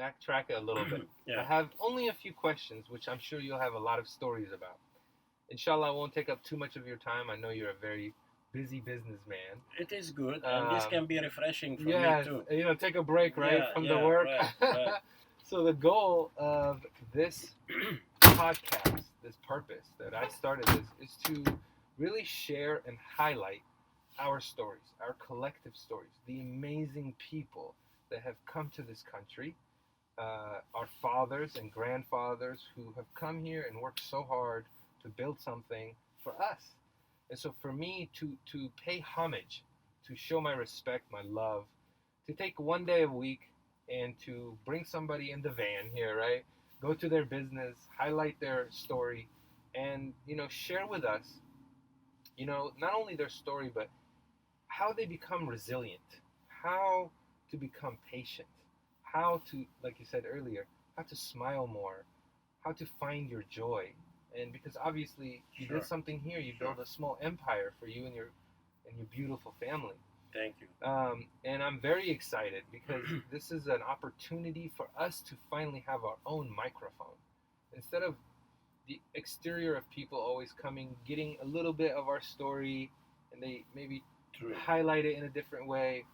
backtrack a little bit. Yeah. I have only a few questions, which I'm sure you'll have a lot of stories about. Inshallah, I won't take up too much of your time. I know you're a very busy businessman. It is good, and this can be refreshing for Yes, me too. take a break, right, Yeah, from the yeah, work. right. So the goal of this podcast, this purpose that I started this, is to really share and highlight our stories, our collective stories, the amazing people that have come to this country, our fathers and grandfathers who have come here and worked so hard to build something for us. And so for me to pay homage, to show my respect, my love, to take one day a week and to bring somebody in the van here, right? Go to their business, highlight their story, and share with us, not only their story, but how they become resilient, how to become patient, how to, like you said earlier, how to smile more, how to find your joy. And because obviously you Sure. did something here, you built a small empire for you and your beautiful family. Thank you. And I'm very excited because this is an opportunity for us to finally have our own microphone. Instead of the exterior of people always coming, getting a little bit of our story, and they maybe True. highlight it in a different way.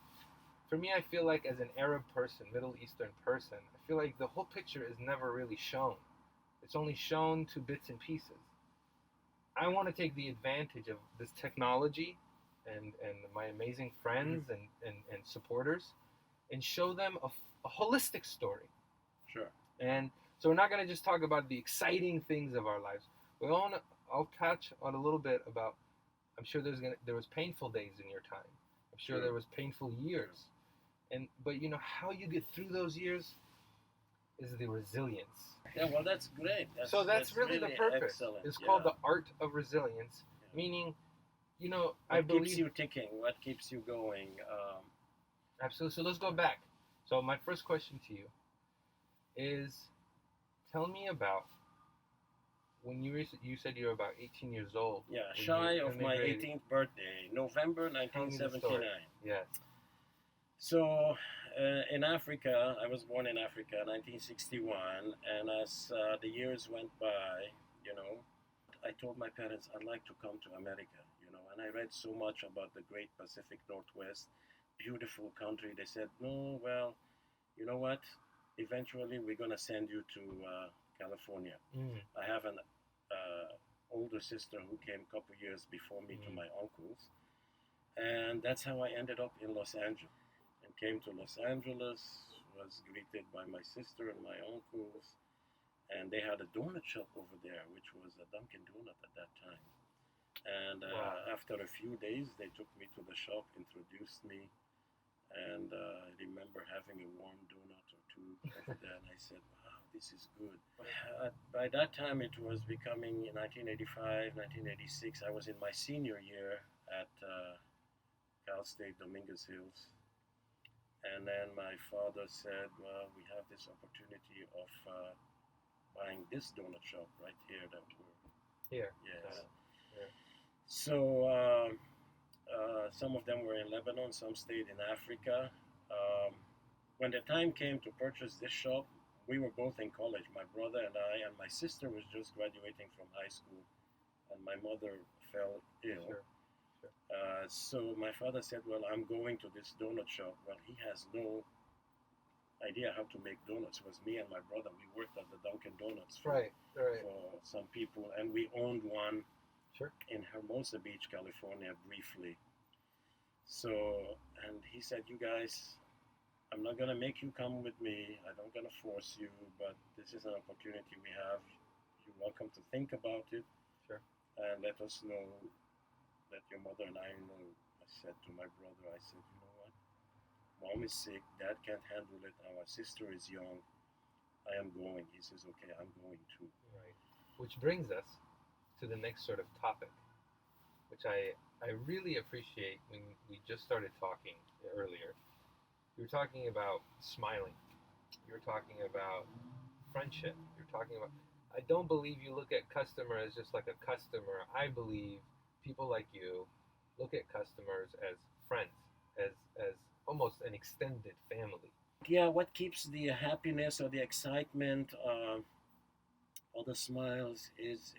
For me, I feel like as an Arab person, Middle Eastern person, I feel like the whole picture is never really shown. It's only shown to bits and pieces. I want to take the advantage of this technology and my amazing friends and supporters and show them a holistic story. Sure. And so we're not going to just talk about the exciting things of our lives. I'll touch on a little bit about, I'm sure there was painful days in your time. I'm sure there was painful years. But how you get through those years is the resilience. Yeah, well, that's great. That's really the purpose. Excellent. It's called the art of resilience, meaning, I believe... What keeps you ticking? What keeps you going? Absolutely. So let's go back. So my first question to you is, tell me about when you said you were about 18 years old. Yeah, shy of my 18th birthday, November 1979. Yes. So, in Africa, I was born in Africa, 1961, and as the years went by, I told my parents I'd like to come to America, and I read so much about the great Pacific Northwest, beautiful country. They said, no, well, you know what? Eventually, we're going to send you to California. I have an older sister who came a couple years before me to my uncles, and that's how I ended up in Los Angeles. And came to Los Angeles, was greeted by my sister and my uncles, and they had a donut shop over there, which was a Dunkin' Donut at that time. And after a few days, they took me to the shop, introduced me, and I remember having a warm donut or two over there, and I said, wow, this is good. By that time, it was becoming 1985, 1986. I was in my senior year at Cal State Dominguez Hills. And then my father said, well, we have this opportunity of buying this donut shop right here that we're... Here? Yes. Yeah. So some of them were in Lebanon, some stayed in Africa. When the time came to purchase this shop, we were both in college, my brother and I, and my sister was just graduating from high school, and my mother fell ill. Sure. So my father said, well, I'm going to this donut shop. Well, he has no idea how to make donuts. It was me and my brother. We worked at the Dunkin' Donuts for some people, and we owned one in Hermosa Beach, California, briefly. So, and he said, you guys, I'm not going to make you come with me. I'm not going to force you, but this is an opportunity we have. You're welcome to think about it. Sure. And let us know. Let your mother and I know. I said to my brother, I said, you know what? Mom is sick. Dad can't handle it. Our sister is young. I am going. He says, okay, I'm going too. Right. Which brings us to the next sort of topic, which I really appreciate when we just started talking earlier. You were talking about smiling. You were talking about friendship. You're talking about... I don't believe you look at customer as just like a customer. I believe people like you look at customers as friends, as almost an extended family. Yeah, what keeps the happiness or the excitement or the smiles is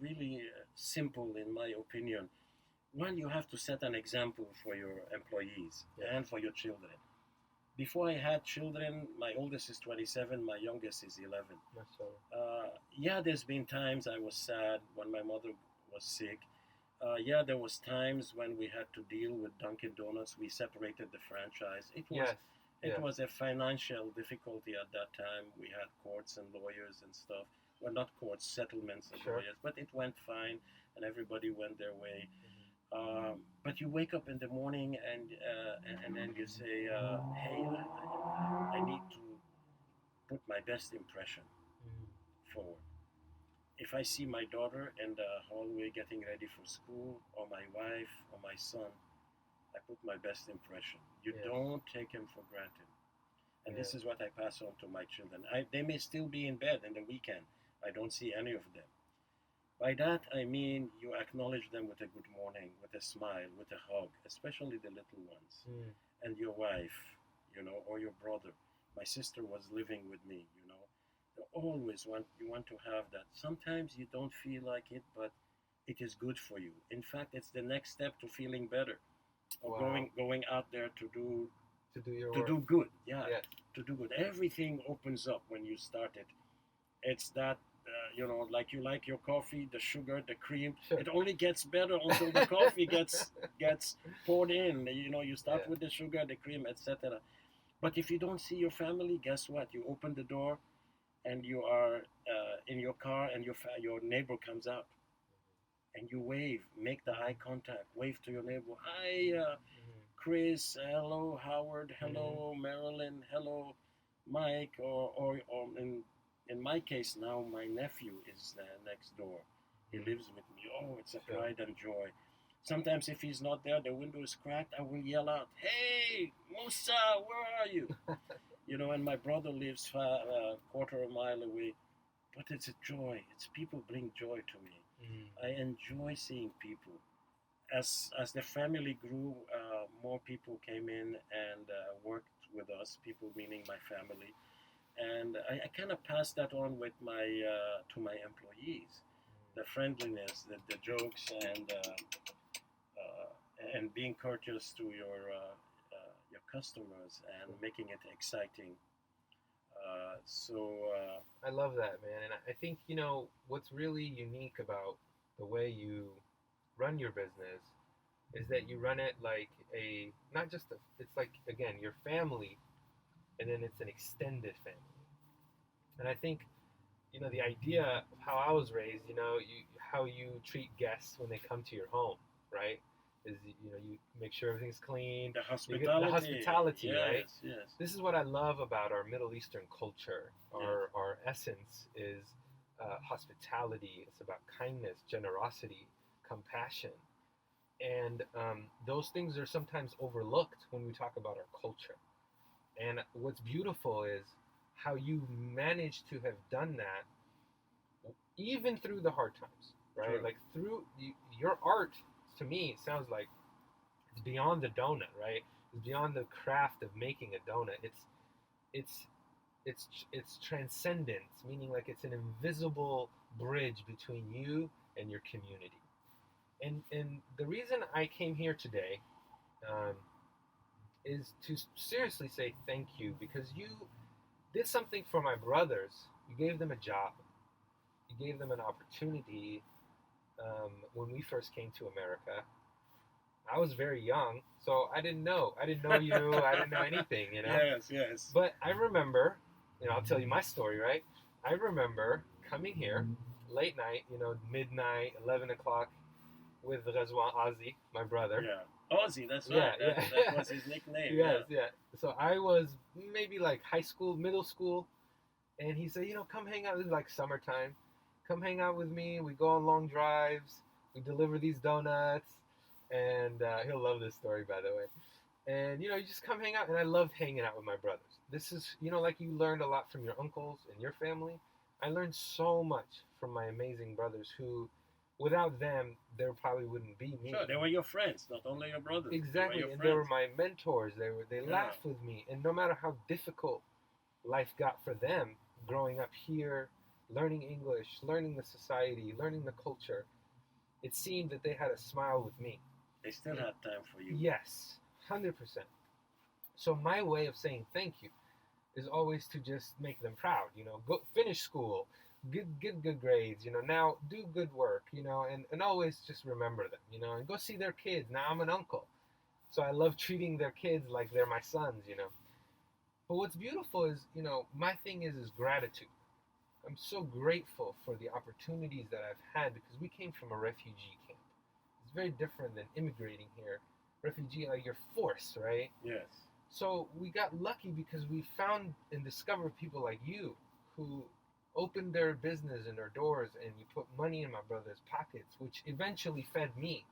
really simple, in my opinion. One, you have to set an example for your employees Yeah. and for your children. Before I had children, my oldest is 27, my youngest is 11. Yeah, there's been times I was sad when my mother was sick. Yeah, there was times when we had to deal with Dunkin' Donuts. We separated the franchise. Yes. It Yes. was a financial difficulty at that time. We had courts and lawyers and stuff. Well, not courts, settlements and Sure. lawyers. But it went fine, and everybody went their way. Mhm. But you wake up in the morning and then you say, "Hey, I need to put my best impression forward. If I see my daughter in the hallway getting ready for school, or my wife, or my son, I put my best impression. You Yes. don't take him for granted. And this Yes. is what I pass on to my children. They may still be in bed in the weekend. I don't see any of them. By that, I mean you acknowledge them with a good morning, with a smile, with a hug, especially the little ones. Mm. And your wife, or your brother. My sister was living with me. You always want to have that. Sometimes you don't feel like it, but it is good for you. In fact, it's the next step to feeling better, or Wow. going out there to do your to work. do good. Yeah, Yes. to do good. Everything opens up when you start it. It's that like you like your coffee, the sugar, the cream. Sure. It only gets better until the coffee gets poured in. You start Yeah. with the sugar, the cream, etc. But if you don't see your family, guess what? You open the door, and you are in your car, and your neighbor comes out, and you wave, make the eye contact, wave to your neighbor. Hi, Mhm. Chris. Hello, Howard. Hello, Marilyn. Hello, Mike. Or in my case now, my nephew is next door. He lives with me. Oh, it's a Sure. pride and joy. Sometimes if he's not there, the window is cracked, I will yell out, "Hey, Musa, where are you?" And my brother lives a quarter of a mile away. But it's a joy. It's people bring joy to me. Mhm. I enjoy seeing people. As the family grew, more people came in and worked with us. People meaning my family, and I kind of passed that on with my to my employees. The friendliness, the jokes, and being courteous to your customers and making it exciting. I love that, man. And I think, what's really unique about the way you run your business is that you run it like not just it's like, again, your family, and then it's an extended family. And I think, the idea of how I was raised, how you treat guests when they come to your home, right? Is, you make sure everything's clean. The The hospitality, yes, right? Yes. This is what I love about our Middle Eastern culture. Our essence is hospitality. It's about kindness, generosity, compassion. And those things are sometimes overlooked when we talk about our culture. And what's beautiful is how you managed to have done that even through the hard times, right? True. Like through your art, to me, it sounds like it's beyond the donut, right? It's beyond the craft of making a donut. It's it's transcendence, meaning like it's an invisible bridge between you and your community. And the reason I came here today um, is to seriously say thank you, because you did something for my brothers. You gave them a job. You gave them an opportunity. When we first came to America, I was very young, so I didn't know. I didn't know you. I didn't know anything, Yes. But I remember, I'll tell you my story, right? I remember coming here late night, midnight, 11 o'clock, with Razwan Ozzie, my brother. Yeah. Ozzie, that's right. Yeah. That was his nickname. Yes, yeah. So I was maybe like high school, middle school, and he said, come hang out. This is like summertime. Come hang out with me. We go on long drives. We deliver these donuts, and he'll love this story, by the way. And you just come hang out, and I loved hanging out with my brothers. This is, like you learned a lot from your uncles and your family. I learned so much from my amazing brothers who without them, there probably wouldn't be me. Sure, they were your friends, not only your brothers. Exactly, They were your and they were friends. my mentors. They Yeah. laughed with me, and no matter how difficult life got for them, growing up here, learning English, learning the society, learning the culture, it seemed that they had a smile with me. They still had time for you. Yes, 100%. So my way of saying thank you is always to just make them proud. Go finish school, get good grades. Now do good work. And always just remember them. And go see their kids. Now I'm an uncle, so I love treating their kids like they're my sons. But what's beautiful is, my thing is gratitude. I'm so grateful for the opportunities that I've had because we came from a refugee camp. It's very different than immigrating here. Refugee, like you're forced, right? Yes. So we got lucky because we found and discovered people like you who opened their business and their doors, and you put money in my brother's pockets, which eventually fed me.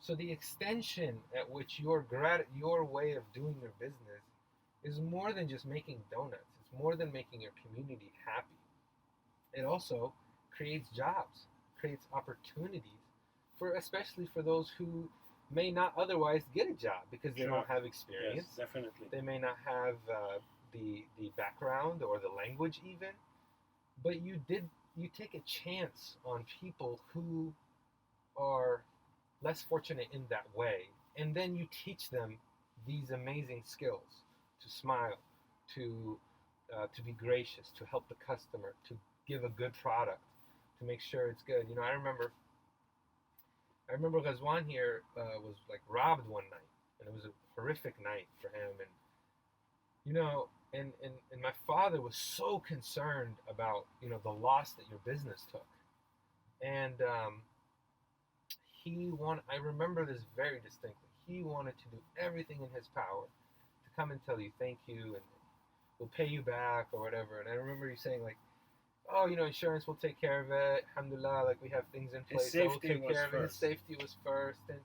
So the extension at which your way of doing your business is more than just making donuts. It's more than making your community happy. It also creates jobs, creates opportunities especially for those who may not otherwise get a job because they Sure. don't have experience. Yes, definitely. They may not have the background or the language even, but you take a chance on people who are less fortunate in that way, and then you teach them these amazing skills to smile, to be gracious, to help the customer, to give a good product, to make sure it's good. I remember Ghazwan here was like robbed one night, and it was a horrific night for him. And and my father was so concerned about the loss that your business took, and I remember this very distinctly. He wanted to do everything in his power to come and tell you thank you and we'll pay you back or whatever. And I remember you saying like, oh, insurance will take care of it. Alhamdulillah, like we have things in place that will take care of it. His safety was first. And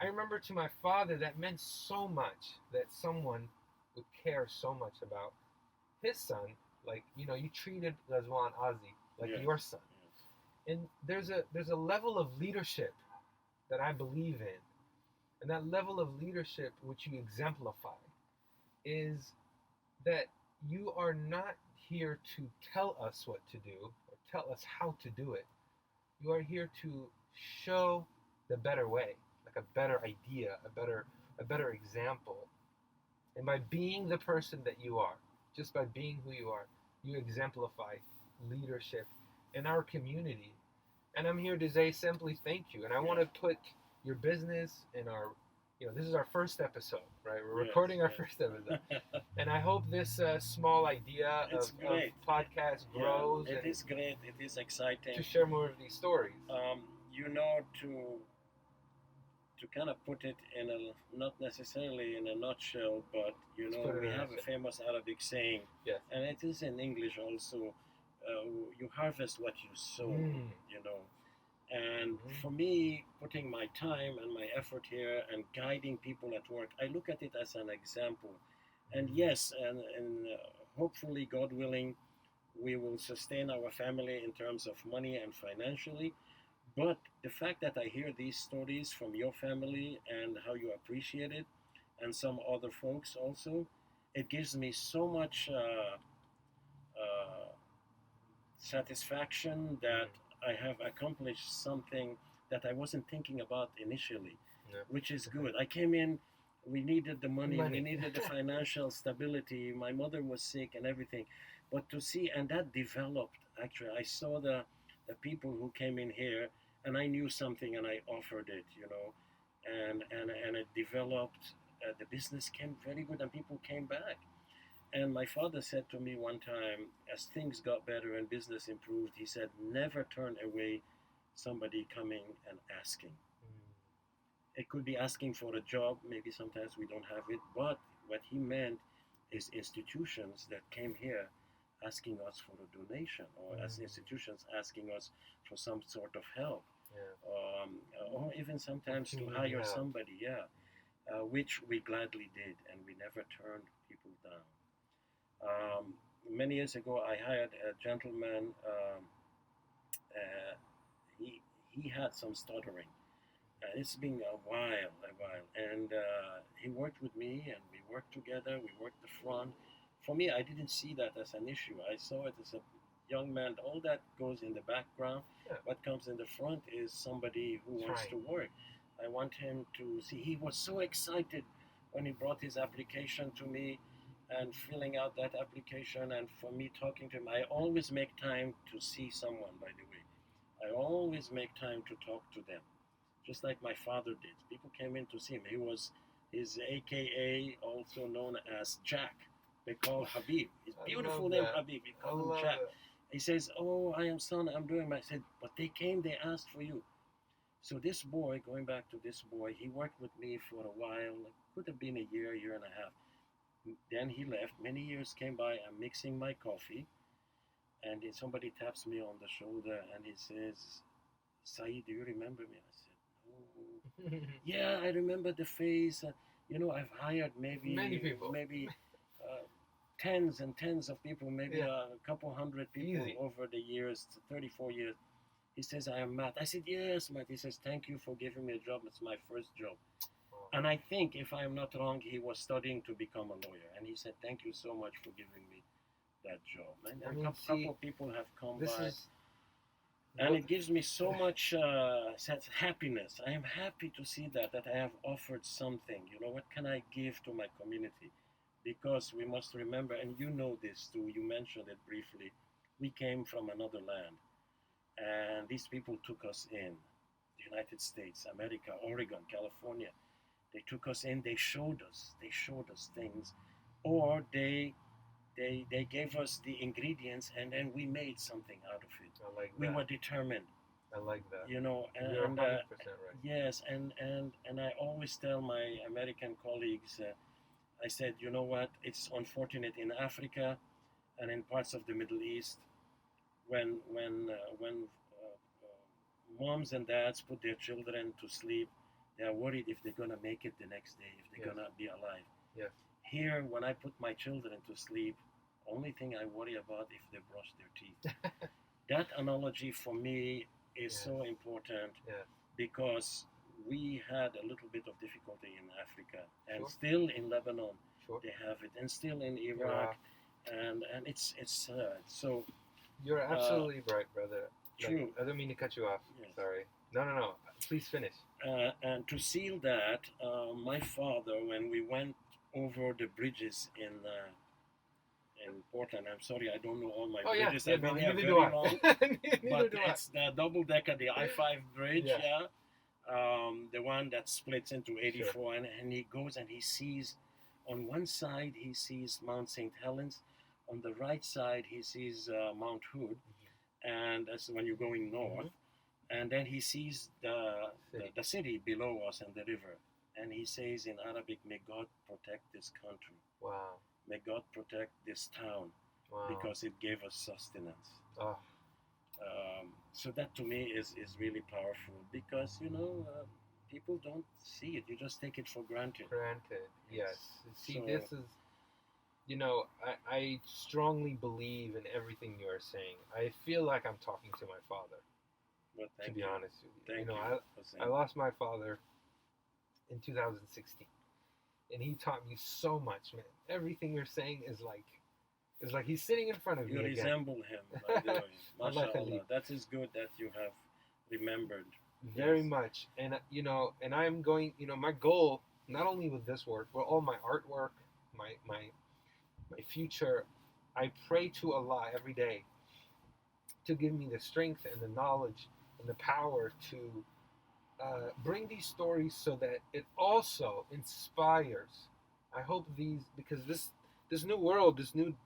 I remember to my father that meant so much that someone would care so much about his son. Like, you treated Ghazwan Ozzie like your son. Yes. And there's a level of leadership that I believe in. And that level of leadership which you exemplify is that you are not here to tell us what to do or tell us how to do it. You are here to show the better way, like a better idea, a better example. And by being the person that you are, just by being who you are, you exemplify leadership in our community. And I'm here to say simply thank you. And I want to put your business in our, this is our first episode, right? We're recording our first episode. And I hope this small idea of podcast grows. It is great. It is exciting. To share more of these stories. To kind of put it in not necessarily in a nutshell, but we have a famous Arabic saying, and it is in English also, you harvest what you sow, And for me, putting my time and my effort here and guiding people at work, I look at it as an example. And yes, and hopefully, God willing, we will sustain our family in terms of money and financially. But the fact that I hear these stories from your family and how you appreciate it, and some other folks also, it gives me so much satisfaction that I have accomplished something that I wasn't thinking about initially, which is good. I came in, we needed the money. We needed the financial stability. My mother was sick and everything. But to see, and that developed, actually, I saw the people who came in here, and I knew something and I offered it, and it developed. The business came very good and people came back. And my father said to me one time, as things got better and business improved, he said, never turn away somebody coming and asking. It could be asking for a job, maybe sometimes we don't have it, but what he meant is institutions that came here asking us for a donation, or as institutions asking us for some sort of help, or even sometimes to hire somebody, which we gladly did, and we never turned people down. Many years ago, I hired a gentleman. he had some stuttering. It's been a while, and he worked with me, and we worked together. We worked the front. For me, I didn't see that as an issue. I saw it as a young man. All that goes in the background. Yeah. What comes in the front is somebody who wants Right. to work. I want him to see. He was so excited when he brought his application to me and filling out that application, and for me talking to him. I always make time to see someone, by the way. I always make time to talk to them, just like my father did. People came in to see him. He was his AKA, also known as Jack. They call Habib. His I beautiful love name, that. Habib. We I call him love Jack. it. He says, "Oh, I am son. I'm doing my." I said, "But they came. They asked for you." So this boy, going back to this boy, he worked with me for a while. It could have been a year and a half. Then he left. Many years came by. I'm mixing my coffee, and then somebody taps me on the shoulder, and he says, "Saeed, do you remember me?" I said, "No." "Yeah, I remember the face. I've hired maybe Many people. uh, tens and tens of people, maybe Yeah. a couple hundred people Easy. over the years, 34 years." He says, "I am Matt." I said, "Yes, Matt." He says, "Thank you for giving me a job. It's my first job." And I think, if I'm not wrong, he was studying to become a lawyer. And he said, "Thank you so much for giving me that job." And I a mean, couple of people have come This by. is And it gives me so much happiness. I am happy to see that I have offered something. What can I give to my community? Because we must remember, and you know this too, you mentioned it briefly, we came from another land. And these people took us in. The United States, America, Oregon, California. They took us in, they showed us things. Or they gave us the ingredients, and then we made something out of it. I like that. We were determined. I like that. And You're 100% right. yes, and I always tell my American colleagues, I said, you know what? It's unfortunate in Africa and in parts of the Middle East when moms and dads put their children to sleep, they are worried if they're gonna make it the next day, if they're Yes. gonna be alive. Yes. Here, when I put my children to sleep, only thing I worry about if they brush their teeth. That analogy for me is Yes. so important Yes. because we had a little bit of difficulty in Africa, and Sure. still in Lebanon Sure. they have it, and still in Iraq, and it's sad. So You're absolutely right, brother. true. I don't mean to cut you off. Yes. Sorry. No. Please finish. And to seal that, my father, when we went over the bridges in Portland, I'm sorry, I don't know all my Oh yeah, bridges. yeah, I've been no, here neither very do I. long, Neither but do I. it's the double decker, the I-5 bridge, Yeah. the one that splits into 84, and he goes and he sees, on one side he sees Mount St. Helens, on the right side he sees Mount Hood, and that's when you're going north. And then he sees the city below us and the river. And he says in Arabic, "May God protect this country. Wow. May God protect this town Wow. because it gave us sustenance." Oh. So that to me is really powerful because, people don't see it. You just take it for granted. Granted. Yes. See, So- this is, I strongly believe in everything you are saying. I feel like I'm talking to my father, But to thank be you. honest with you. Thank You know, you for saying I lost my father in 2016, and he taught me so much, man. Everything you're saying is like he's sitting in front of You me again. resemble him, by the way. Allah MashaAllah. Khalid. That is good that you have remembered. Very Yes. much, and and I'm going. My goal, not only with this work, but all my artwork, my future. I pray to Allah every day to give me the strength and the knowledge and the power to bring these stories so that it also inspires. I hope because this new world, this new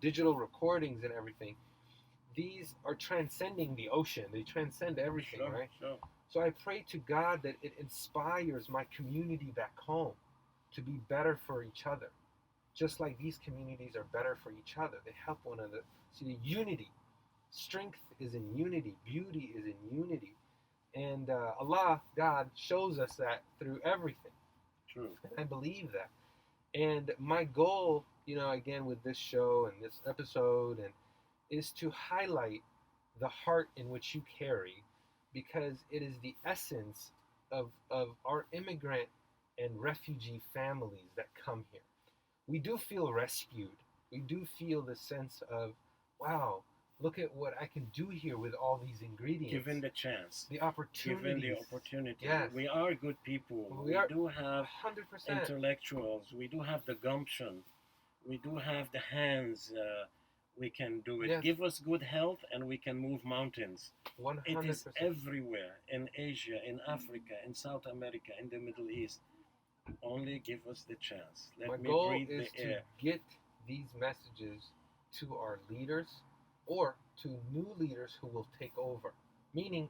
digital recordings and everything, these are transcending the ocean. They transcend everything, Sure, right? sure. So I pray to God that it inspires my community back home to be better for each other, just like these communities are better for each other. They help one another. See, the unity, strength is in unity, beauty is in unity. And Allah, God, shows us that through everything. True. And I believe that. And my goal, again with this show and this episode, is to highlight the heart in which you carry, because it is the essence of our immigrant and refugee families that come here. We do feel rescued. We do feel the sense of, wow, look at what I can do here with all these ingredients. Given the chance. The opportunities. Given the opportunity. Yes. We are good people. We are do have 100%. intellectuals. We do have the gumption. We do have the hands. We can do it. Yes. Give us good health and we can move mountains. 100%. It is everywhere. In Asia, in Africa, in South America, in the Middle East. Only give us the chance. My Let me goal breathe is the to air. get these messages to our leaders or to new leaders who will take over. Meaning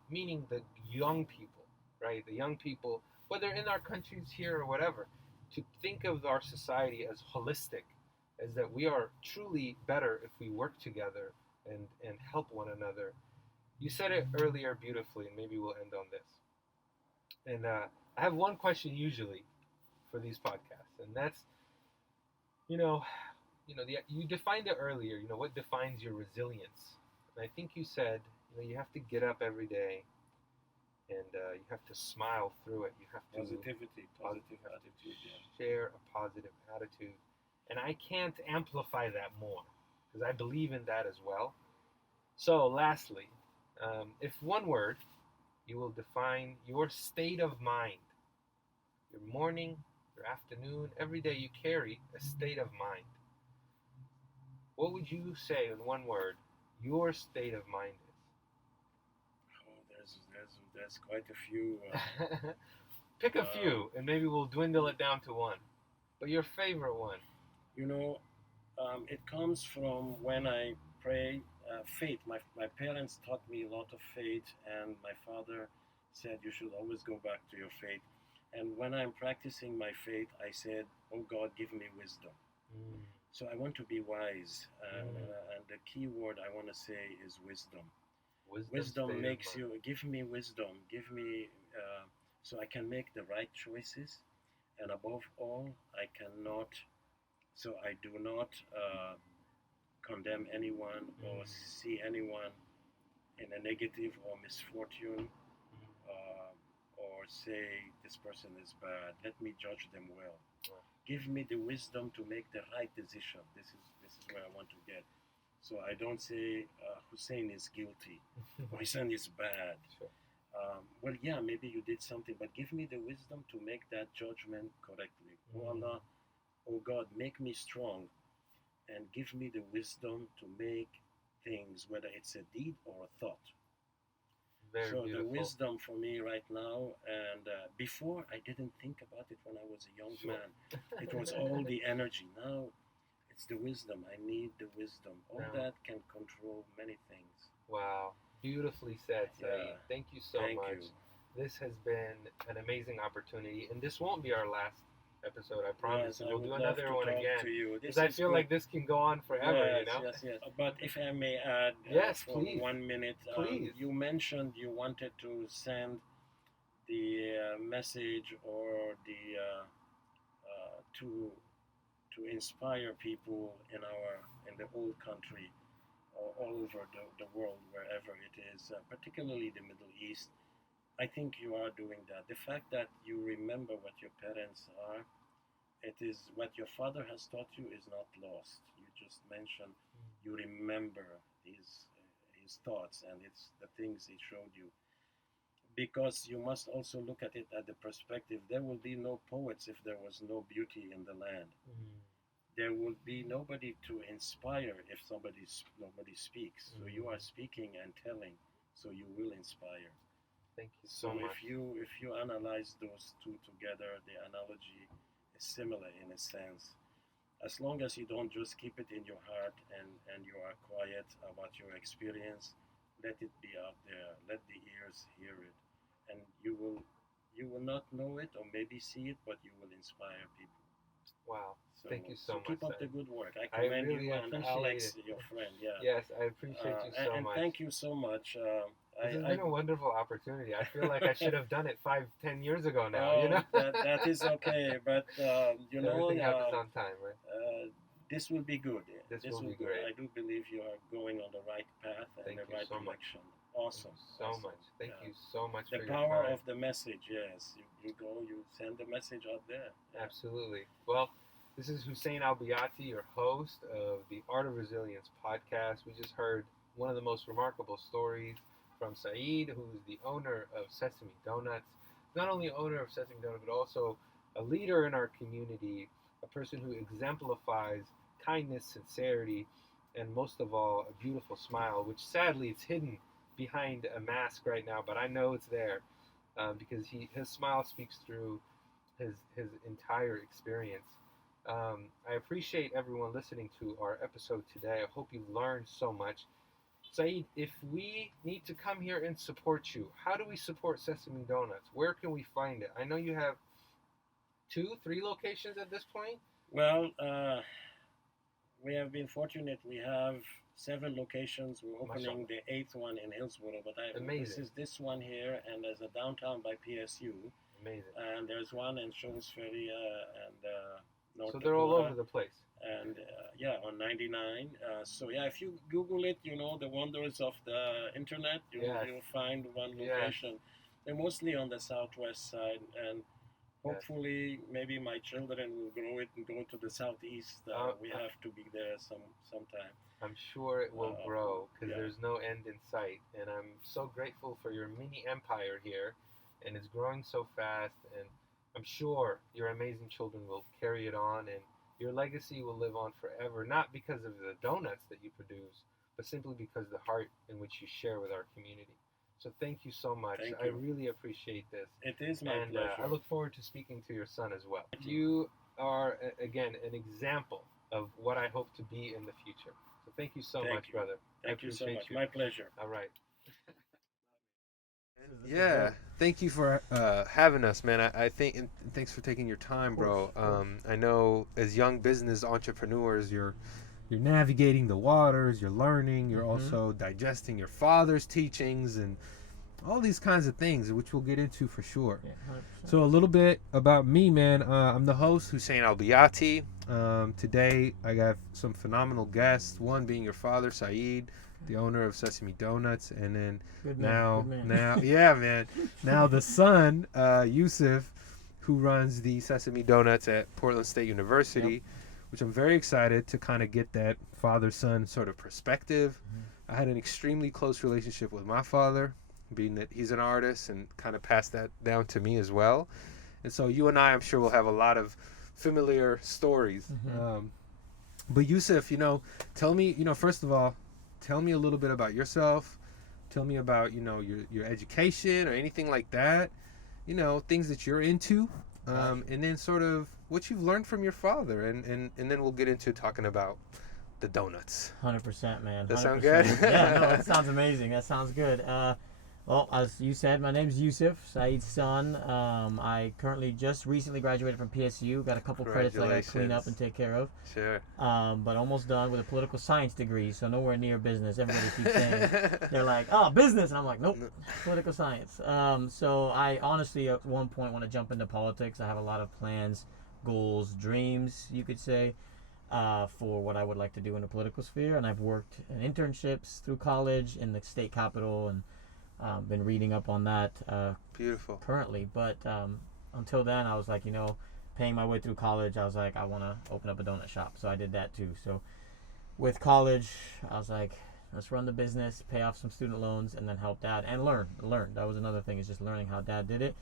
the young people, right? The young people, whether in our countries here or whatever, to think of our society as holistic, as that we are truly better if we work together and help one another. You said it earlier beautifully, and maybe we'll end on this. And I have one question usually for these podcasts, and that's, you defined it earlier. What defines your resilience? And I think you said, you have to get up every day, and you have to smile through it. You have to Positive attitude. Yeah. share a positive attitude, and I can't amplify that more because I believe in that as well. So, lastly, if one word, you will define your state of mind, your morning, your afternoon, every day you carry a state of mind. What would you say in one word your state of mind Oh, there's quite a few. is? Pick a few, and maybe we'll dwindle it down to one. But your favorite one. It comes from when I pray. Faith. My parents taught me a lot of faith, and my father said you should always go back to your faith. And when I'm practicing my faith, I said, "Oh God, give me wisdom." So I want to be wise, and the key word I want to say is wisdom. Wisdom makes you. Give me wisdom. Give me so I can make the right choices, and above all, I cannot. So I do not condemn anyone or see anyone in a negative or misfortune, or say this person is bad. Let me judge them well. Give me the wisdom to make the right decision. This is where I want to get. So I don't say Hussein is guilty or Hussein is bad. Sure. Well, yeah, maybe you did something, but give me the wisdom to make that judgment correctly. Oh Allah, oh God, make me strong and give me the wisdom to make things, whether it's a deed or a thought. Very so beautiful. The wisdom for me right now, and before I didn't think about it when I was a young man. It was all the energy. Now it's the wisdom. I need the wisdom. All that can control many things. Wow. Beautifully said, Said. Yeah. Thank you so much. This has been an amazing opportunity, and this won't be our last episode, I promise. Yes, we'll do another one again. Because I I feel like this can go on forever, Yes. But if I may add, yes, for please. 1 minute, Please. You mentioned you wanted to send the message or the to inspire people in the old country or all over the world, wherever it is, particularly the Middle East. I think you are doing that. The fact that you remember what your parents are, it is what your father has taught you is not lost. You just mentioned you remember his thoughts, and it's the things he showed you. Because you must also look at it at the perspective. There will be no poets if there was no beauty in the land. There will be nobody to inspire if nobody speaks. So you are speaking and telling, so you will inspire. Thank you so much. If you analyze those two together, the analogy is similar in a sense. As long as you don't just keep it in your heart and you are quiet about your experience, let it be out there. Let the ears hear it, and you will not know it or maybe see it, but you will inspire people. Wow. Thank you so much. Keep up the good work. I I commend really you and Alex, appreciate it. your friend. Yeah. Yes, I appreciate you so and much. thank you so much. This has been a wonderful opportunity. I feel like I should have done it 5-10 years ago now. That is okay, but everything happens on time, right? This will be good. This will be great. I do believe you are going on the right path and Thank the you right so much. direction. Awesome. So Awesome. much. Thank Yeah. you so much The for your power time. of the message, yes. You go, you send the message out there. Yeah. Absolutely. Well, this is Hussein Albiati, your host of the Art of Resilience podcast. We just heard one of the most remarkable stories from Saeed, who is the owner of Sesame Donuts. Not only owner of Sesame Donuts, but also a leader in our community, a person who exemplifies kindness, sincerity, and most of all, a beautiful smile, which sadly it's hidden behind a mask right now, but I know it's there because his smile speaks through his entire experience. I appreciate everyone listening to our episode today. I hope you've learned so much. Saeed, if we need to come here and support you, how do we support Sesame Donuts? Where can we find it? I know you have 3 locations at this point. Well, we have been fortunate. We have 7 locations. We're opening the 8th one in Hillsborough, but this one here, and there's a downtown by PSU. Amazing. And there's one in Shoals Ferry and North So they're all Dakota. over the place. And on 99. So if you Google it, the wonders of the internet, you'll find one location. Yes. They're mostly on the southwest side, and hopefully maybe my children will grow it and go to the southeast. We have to be there sometime. I'm sure it will grow because there's no end in sight. And I'm so grateful for your mini empire here. And it's growing so fast. And I'm sure your amazing children will carry it on. And your legacy will live on forever. Not because of the donuts that you produce, but simply because of the heart in which you share with our community. So thank you so much. I really appreciate this. It is my pleasure. I look forward to speaking to your son as well. You are, again, an example of what I hope to be in the future. So thank you so much, brother. Thank you so much. My pleasure. All right. Yeah, thank you for having us, man. I think, and thanks for taking your time, bro. I know as young business entrepreneurs, you're navigating the waters, you're learning, you're also digesting your father's teachings and all these kinds of things, which we'll get into for sure. Yeah, so a little bit about me, man. I'm the host, Hussein Albiati. Today, I got some phenomenal guests, one being your father, Saeed, the owner of Sesame Donuts, and then now, yeah, man. Now the son, Yussef, who runs the Sesame Donuts at Portland State University. Yep. Which I'm very excited to kind of get that father-son sort of perspective. I had an extremely close relationship with my father, being that he's an artist, and kind of passed that down to me as well. And so you and I'm sure will have a lot of familiar stories. But Yussef, tell me, first of all, tell me a little bit about yourself. Tell me about, your education or anything like that. Things that you're into. And then sort of what you've learned from your father, and then we'll get into talking about the donuts. 100%, man. 100%. That sound good? Yeah, no, that sounds amazing. That sounds good. Well, as you said, my name's Yussef, Saeed's son. I currently just recently graduated from PSU. Got a couple credits I got to clean up and take care of. Sure. But almost done with a political science degree, so nowhere near business. Everybody keeps saying, they're like, oh, business. And I'm like, nope, political science. So I honestly, at one point, want to jump into politics. I have a lot of plans, goals, dreams, you could say, for what I would like to do in the political sphere. And I've worked in internships through college in the state capitol, and been reading up on that beautiful currently. But until then, I was like, paying my way through college, I was like, I want to open up a donut shop. So I did that too. So with college, I was like, let's run the business, pay off some student loans, and then help dad and learn. That was another thing, is just learning how dad did it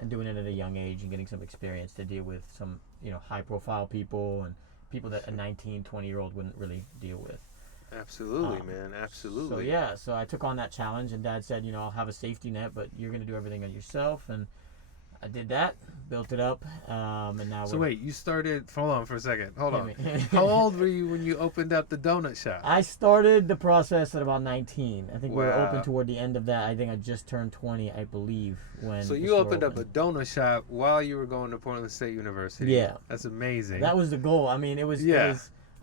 and doing it at a young age and getting some experience to deal with some high profile people and people that a 19, 20-year-old wouldn't really deal with. Absolutely, man. Absolutely. So I took on that challenge, and dad said, I'll have a safety net, but you're going to do everything on yourself. And I did that, built it up, and now So wait, you started, hold on for a second. Hold on. How old were you when you opened up the donut shop? I started the process at about 19. I think we were open toward the end of that. I think I just turned 20, I believe, when So you opened up a donut shop while you were going to Portland State University. Yeah. That's amazing. That was the goal. I mean, it was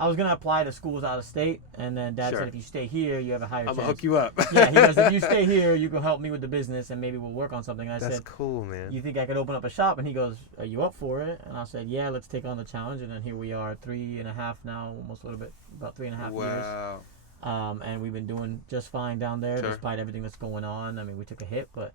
I was going to apply to schools out of state, and then dad said, if you stay here, you have a higher chance. I'm going to hook you up. Yeah, he goes, if you stay here, you can help me with the business, and maybe we'll work on something. And I said, that's cool, man. You think I could open up a shop? And he goes, are you up for it? And I said, yeah, let's take on the challenge. And then here we are, 3.5 now, almost a little bit, about 3.5 years. And we've been doing just fine down there Sure. despite everything that's going on. I mean, we took a hit, but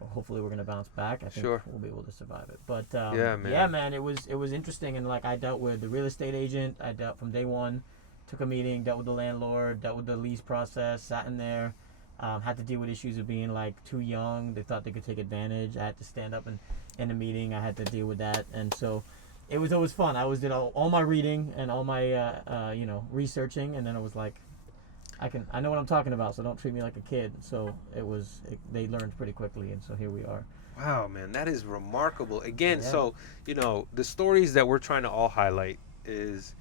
hopefully we're gonna bounce back. I think Sure. we'll be able to survive it. But Yeah, man. yeah, man, it was interesting, and like I dealt with the real estate agent. I dealt from day one. Took a meeting, dealt with the landlord, dealt with the lease process, sat in there, had to deal with issues of being like too young. They thought they could take advantage. I had to stand up in the meeting. I had to deal with that, and so it was always fun. I always did all my reading and all my researching, and then it was like, I know what I'm talking about, so don't treat me like a kid. So they learned pretty quickly, and so here we are. Wow, man, that is remarkable. Again, Yeah. so the stories that we're trying to all highlight is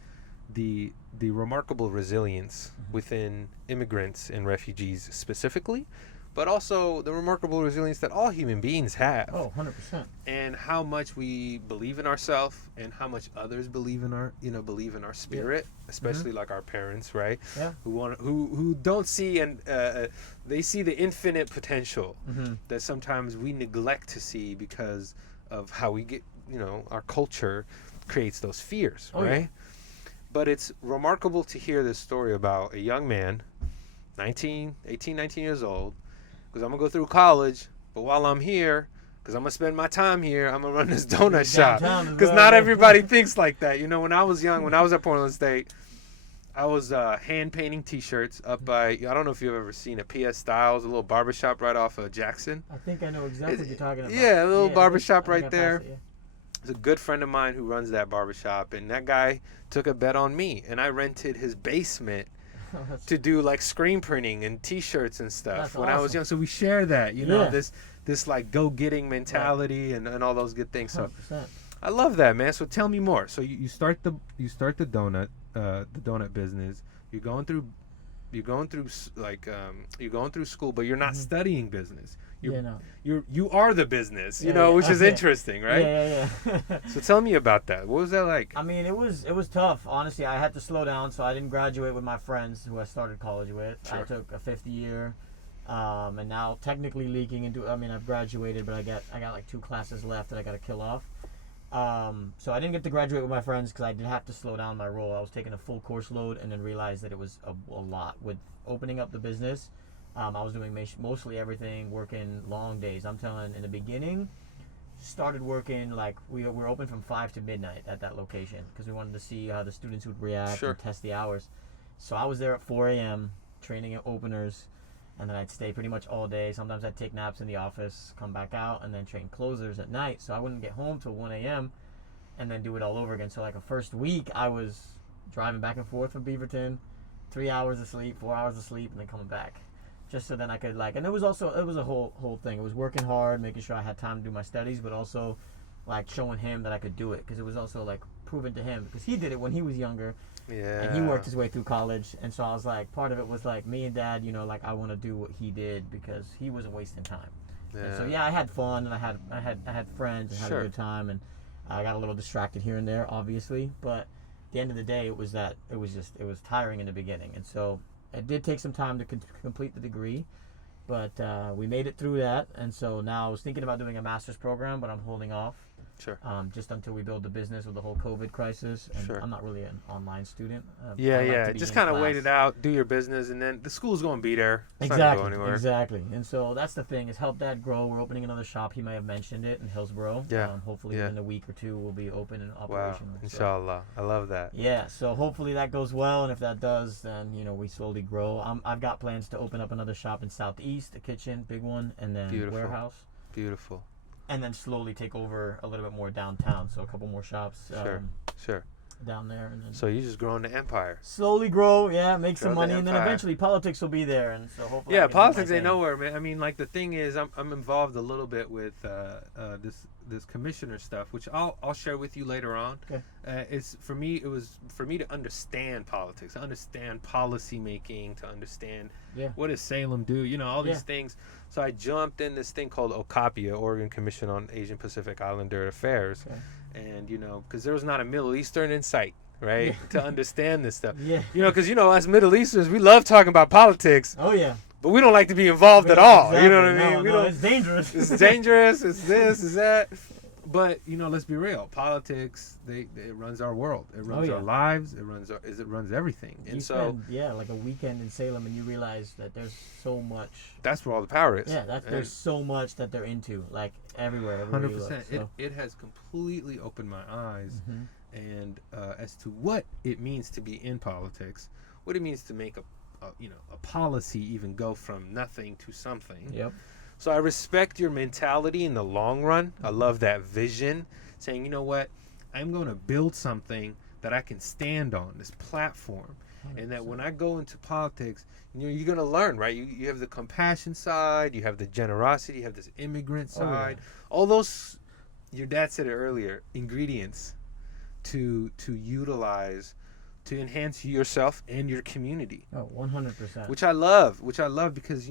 the remarkable resilience within immigrants and refugees specifically, but also the remarkable resilience that all human beings have. Oh, 100%. And how much we believe in ourselves and how much others believe in our spirit, especially like our parents, right? Yeah. Who don't see, and they see the infinite potential that sometimes we neglect to see because of how we get, our culture creates those fears, right? Yeah. But it's remarkable to hear this story about a young man, 18, 19 years old, because I'm going to go through college, but while I'm here, because I'm going to spend my time here, I'm going to run this donut shop. Because not everybody thinks like that. When I was young, when I was at Portland State, I was hand painting T-shirts up by, I don't know if you've ever seen a P.S. Styles, a little barbershop right off of Jackson. I think I know exactly what you're talking about. Yeah, a little barbershop right there. Yeah. It's a good friend of mine who runs that barbershop, and that guy took a bet on me, and I rented his basement to do like screen printing and T-shirts and stuff when I was young. So we share that, this like go-getting mentality and all those good things. So 100%. I love that, man. So tell me more. So you start the donut business. You're going through school, but you're not studying business. You are the business, which is interesting, right? Yeah. So tell me about that. What was that like? I mean, it was tough. Honestly, I had to slow down, so I didn't graduate with my friends who I started college with. Sure. I took a fifth year, and now technically leaking into. I mean, I've graduated, but I got like 2 classes left that I got to kill off. So I didn't get to graduate with my friends because I did have to slow down my role. I was taking a full course load, and then realized that it was a lot with opening up the business. I was doing mostly everything, working long days. I'm telling, in the beginning, started working like we were open from 5 to midnight at that location because we wanted to see how the students would react and test the hours. So I was there at 4 a.m. training at openers, and then I'd stay pretty much all day. Sometimes I'd take naps in the office, come back out, and then train closers at night. So I wouldn't get home till 1 a.m. and then do it all over again. So like a first week, I was driving back and forth from Beaverton, 3 hours of sleep, 4 hours of sleep, and then coming back. Just so then I could and it was a whole thing. It was working hard, making sure I had time to do my studies, but also like showing him that I could do it, because it was also like proven to him, because he did it when he was younger. Yeah. And he worked his way through college, and so I was like, part of it was like me and Dad, like I want to do what he did because he wasn't wasting time. Yeah. And so I had fun, and I had friends and had a good time, and I got a little distracted here and there, obviously, but at the end of the day, it was tiring in the beginning, and so it did take some time to complete the degree, but we made it through that, and so now I was thinking about doing a master's program, but I'm holding off. Sure. Just until we build the business with the whole COVID crisis. And I'm not really an online student. Just kind of wait it out, do your business, and then the school's going to be there. It's exactly. not gonna go anywhere. Exactly. And so that's the thing, is help Dad grow. We're opening another shop. He may have mentioned it in Hillsborough. Yeah. Hopefully within a week or 2 we'll be open and operational. Wow. Inshallah. I love that. Yeah. So hopefully that goes well, and if that does, then we slowly grow. I've got plans to open up another shop in Southeast, a kitchen, big one, and then warehouse. Beautiful. And then slowly take over a little bit more downtown, so a couple more shops. Sure. Down there, and then so you just growing the empire. Slowly grow, make some money, and then eventually politics will be politics and so hopefully. Yeah, politics ain't nowhere, man. I mean, like the thing is, I'm involved a little bit with this commissioner stuff, which I'll share with you later on. Okay. It was for me to understand politics, to understand policy making, to understand what does Salem do, all these things. So I jumped in this thing called OCAPIA, Oregon Commission on Asian Pacific Islander Affairs. Okay. And, because there was not a Middle Eastern in sight, right, to understand this stuff. Yeah. Because, us Middle Easterns, we love talking about politics. Oh, yeah. But we don't like to be involved at all. Exactly. You know what I mean? No, it's dangerous. It's dangerous. It's this, it's that. But let's be real. Politics, it runs our world. It runs our lives. It runs everything. And you so spend, like a weekend in Salem, and you realize that there's so much. That's where all the power is. Yeah, there's so much that they're into, like everywhere. 100%. It has completely opened my eyes, and as to what it means to be in politics, what it means to make a policy even go from nothing to something. Yep. So I respect your mentality in the long run. I love that vision, saying, you know what, I'm going to build something that I can stand on, this platform. 100%. And that when I go into politics, you're going to learn, right? You have the compassion side, you have the generosity, you have this immigrant side. All those, your dad said it earlier, ingredients to utilize to enhance yourself and your community. Oh, 100%. Which I love because,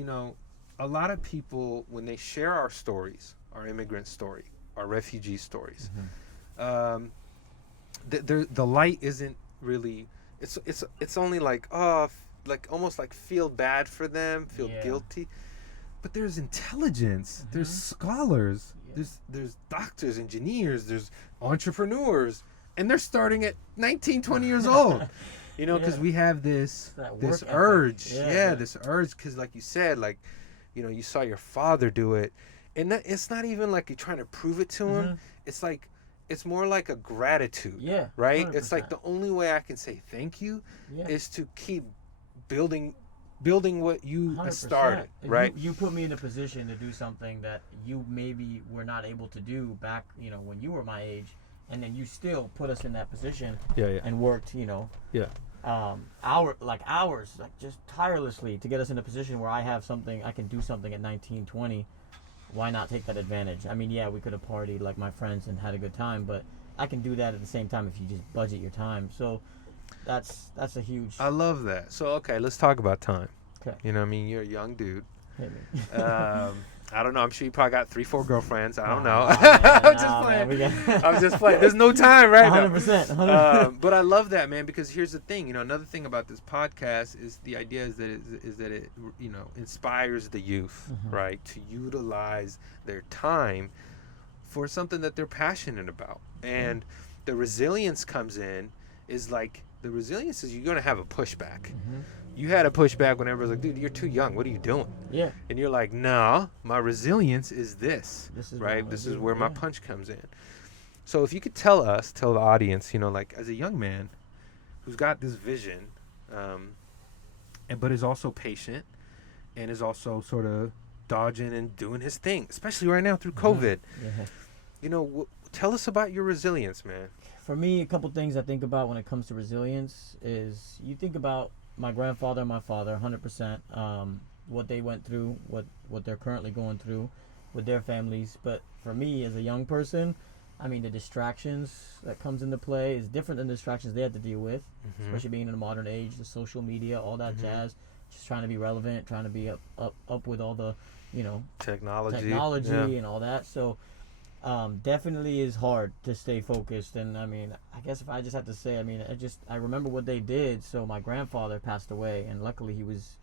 a lot of people, when they share our stories, our immigrant story, our refugee stories, the light isn't really. It's only like almost like feel bad for them, feel guilty, but there's intelligence, there's scholars, there's doctors, engineers, there's entrepreneurs, and they're starting at 19, 20 years old. Because we have this urge, this urge, because like you said, like. You saw your father do it, and it's not even like you're trying to prove it to him. It's like, it's more like a gratitude, right? 100%. It's like the only way I can say thank you is to keep building what you 100%. started, right? You put me in a position to do something that you maybe were not able to do back, when you were my age, and then you still put us in that position and worked, hours, just tirelessly to get us in a position where I can do something at 19, 20. Why not take that advantage? I mean, we could have partied like my friends and had a good time, but I can do that at the same time if you just budget your time. So that's a huge. I love that. So okay, let's talk about time. Okay. You're a young dude. Hit me. I don't know. I'm sure you probably got 3-4 girlfriends. I don't know. I'm just playing. There's no time right 100%, now. 100%. But I love that, man, because here's the thing. Another thing about this podcast is the idea is that it inspires the youth, right, to utilize their time for something that they're passionate about. And the resilience comes in is like the resilience is you're going to have a pushback. You had a pushback when everyone's like, dude, you're too young. What are you doing? Yeah. And you're like, no, my resilience is this right? This is where my punch comes in. So if you could tell the audience, like as a young man who's got this vision, but is also patient and is also sort of dodging and doing his thing, especially right now through COVID. Tell us about your resilience, man. For me, a couple things I think about when it comes to resilience is you think about my grandfather and my father, 100%, what they went through, what they're currently going through with their families. But for me, as a young person, I mean, the distractions that comes into play is different than the distractions they had to deal with, especially being in the modern age, the social media, all that jazz, just trying to be relevant, trying to be up with all the, technology and all that. So definitely is hard to stay focused. And I mean, I guess if I just have to say, I mean, I remember what they did. So my grandfather passed away, and luckily he was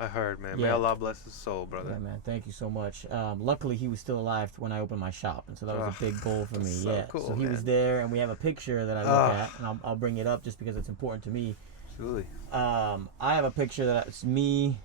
I heard, man. May Allah bless his soul, brother. Yeah, man. Thank you so much. Luckily he was still alive when I opened my shop, and so that was a big goal for me. So cool, so he was there, and we have a picture that I look at, and I'll bring it up just because it's important to me. Absolutely. I have a picture that it's me.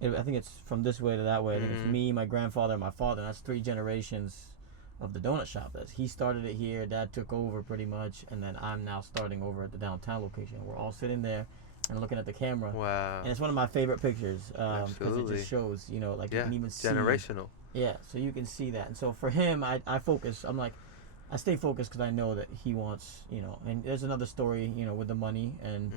I think it's from this way to that way. I think it's me, my grandfather, and my father. And that's 3 generations of the donut shop. He started it here, Dad took over pretty much, and then I'm now starting over at the downtown location. We're all sitting there and looking at the camera. Wow. And it's one of my favorite pictures because it just shows, you can even see. Generational. Yeah, so you can see that. And so for him, I focus. I stay focused because I know that he wants, and there's another story, with the money. And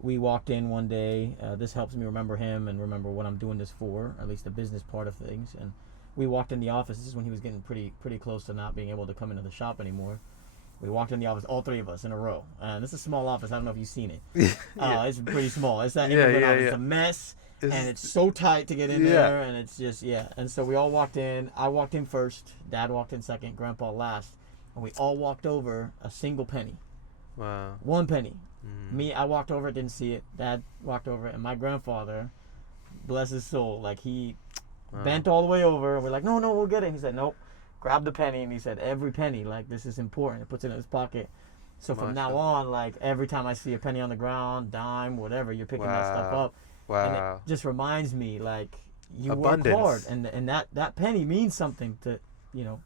we walked in one day. This helps me remember him and remember what I'm doing this for, at least the business part of things. And we walked in the office. This is when he was getting pretty close to not being able to come into the shop anymore. We walked in the office, all 3 of us in a row. And this is a small office. I don't know if you've seen it. It's pretty small. It's that immigrant office. It's a mess, and it's so tight to get in there, and it's just, And so we all walked in. I walked in first. Dad walked in second. Grandpa last. And we all walked over a single penny. Wow. 1 penny. Me, I walked over it, didn't see it. Dad walked over it, and my grandfather, bless his soul, he bent all the way over. We're like, no, we'll get it. He said, nope. grabbed the penny, and he said, every penny, like, this is important. He puts it in his pocket. So from now Mashallah. on, like, every time I see a penny on the ground, dime, whatever, you're picking that stuff Wow. up. And it Wow. just reminds me, like, you Abundance. work hard, and that penny means something to, you know.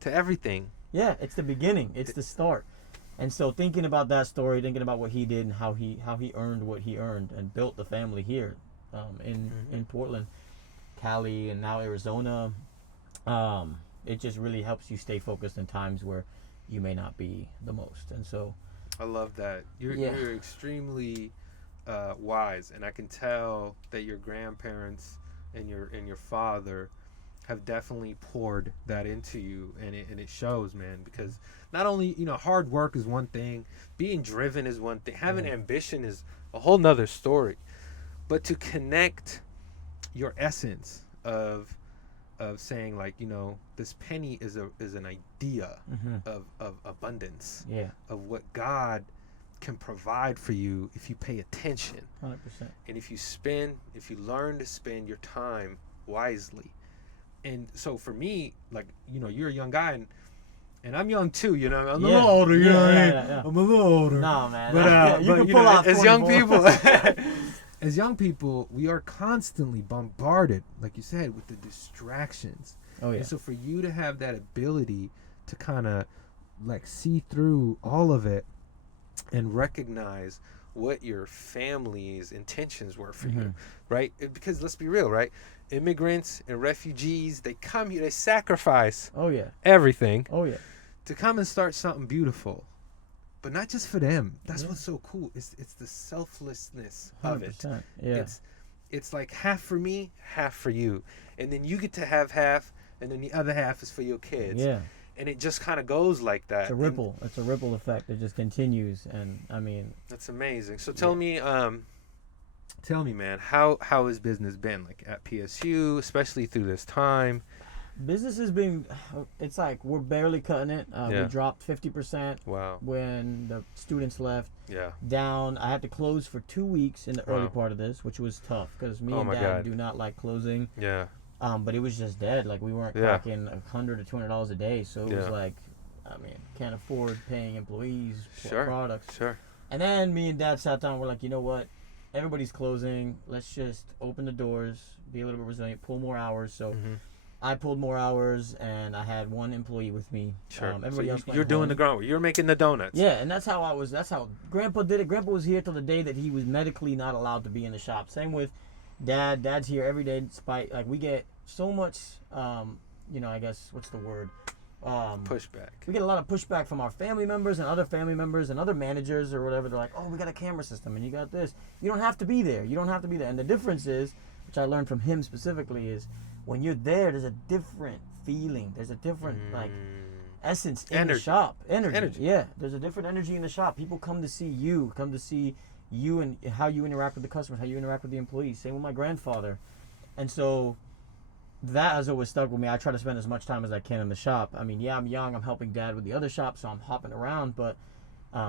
To everything. Yeah, it's the beginning. It's the start. And so thinking about that story, thinking about what he did and how he earned what he earned and built the family here, in Portland, Cali, and now Arizona, it just really helps you stay focused in times where you may not be the most. And so I love that. You're extremely wise, and I can tell that your grandparents and your father have definitely poured that into you, and it shows, man. Because not only hard work is one thing, being driven is one thing, having ambition is a whole nother story, but to connect your essence of saying, like, this penny is an idea of abundance, of what God can provide for you if you pay attention, 100%. and if you learn to spend your time wisely. And so for me, like, you're a young guy, and I'm young too, I'm a little older, I'm a little older. No, man. But, you can pull out as young 24. people, as young people, we are constantly bombarded, like you said, with the distractions. Oh, yeah. And so for you to have that ability to kind of, like, see through all of it and recognize what your family's intentions were for you, right? Because let's be real, right? Immigrants and refugees, they come here, they sacrifice everything to come and start something beautiful. But not just for them. That's what's so cool. It's the selflessness of it. Yeah. It's like half for me, half for you. And then you get to have half, and then the other half is for your kids. Yeah. And it just kind of goes like that. It's a ripple. It's a ripple effect. It just continues. And I mean, that's amazing. So tell me, man, how has business been, like, at PSU, especially through this time? Business has been, it's like we're barely cutting it. We dropped 50%. Wow. When the students left. Yeah. Down. I had to close for 2 weeks in the early part of this, which was tough because me and Dad do not like closing. Yeah. But it was just dead. Like, we weren't cracking $100 to $200 a day, so it was like, I mean, can't afford paying employees for products. Sure. And then me and Dad sat down. We're like, you know what? Everybody's closing. Let's just open the doors, be a little bit resilient, pull more hours. So I pulled more hours, and I had one employee with me. Sure. Everybody else went you're doing home. the groundwork. You're making the donuts. Yeah, and that's how Grandpa did it. Grandpa was here till the day that he was medically not allowed to be in the shop. Same with Dad. Dad's here every day despite, like, we get so much, I guess, what's the word? Pushback. We get a lot of pushback from our family members and other family members and other managers or whatever. They're like, oh, we got a camera system and you got this. You don't have to be there. And the difference is, which I learned from him specifically, is when you're there, there's a different feeling. There's a different, like, essence in the shop. Energy. Yeah, there's a different energy in the shop. People come to see you and how you interact with the customers, how you interact with the employees. Same with my grandfather. And so that has always stuck with me. I try to spend as much time as I can in the shop. I mean, I'm young. I'm helping Dad with the other shop, so I'm hopping around. But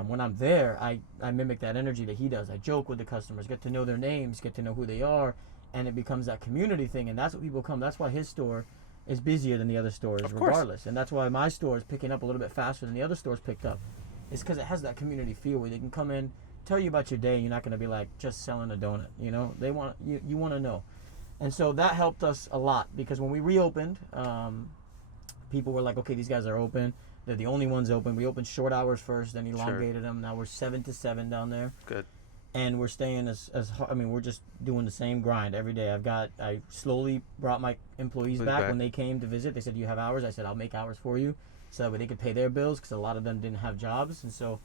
when I'm there, I mimic that energy that he does. I joke with the customers, get to know their names, get to know who they are, and it becomes that community thing. And that's what people come. That's why his store is busier than the other stores, regardless. And that's why my store is picking up a little bit faster than the other stores picked up. It's because it has that community feel where they can come in, tell you about your day, and you're not going to be like just selling a donut. They want you want to know. And so that helped us a lot because when we reopened, people were like, okay, these guys are open. They're the only ones open. We opened short hours first, then elongated them. Now we're 7 to 7 down there. Good. And we're staying we're just doing the same grind every day. I slowly brought my employees back when they came to visit. They said, you have hours? I said, I'll make hours for you so that way they could pay their bills because a lot of them didn't have jobs. And so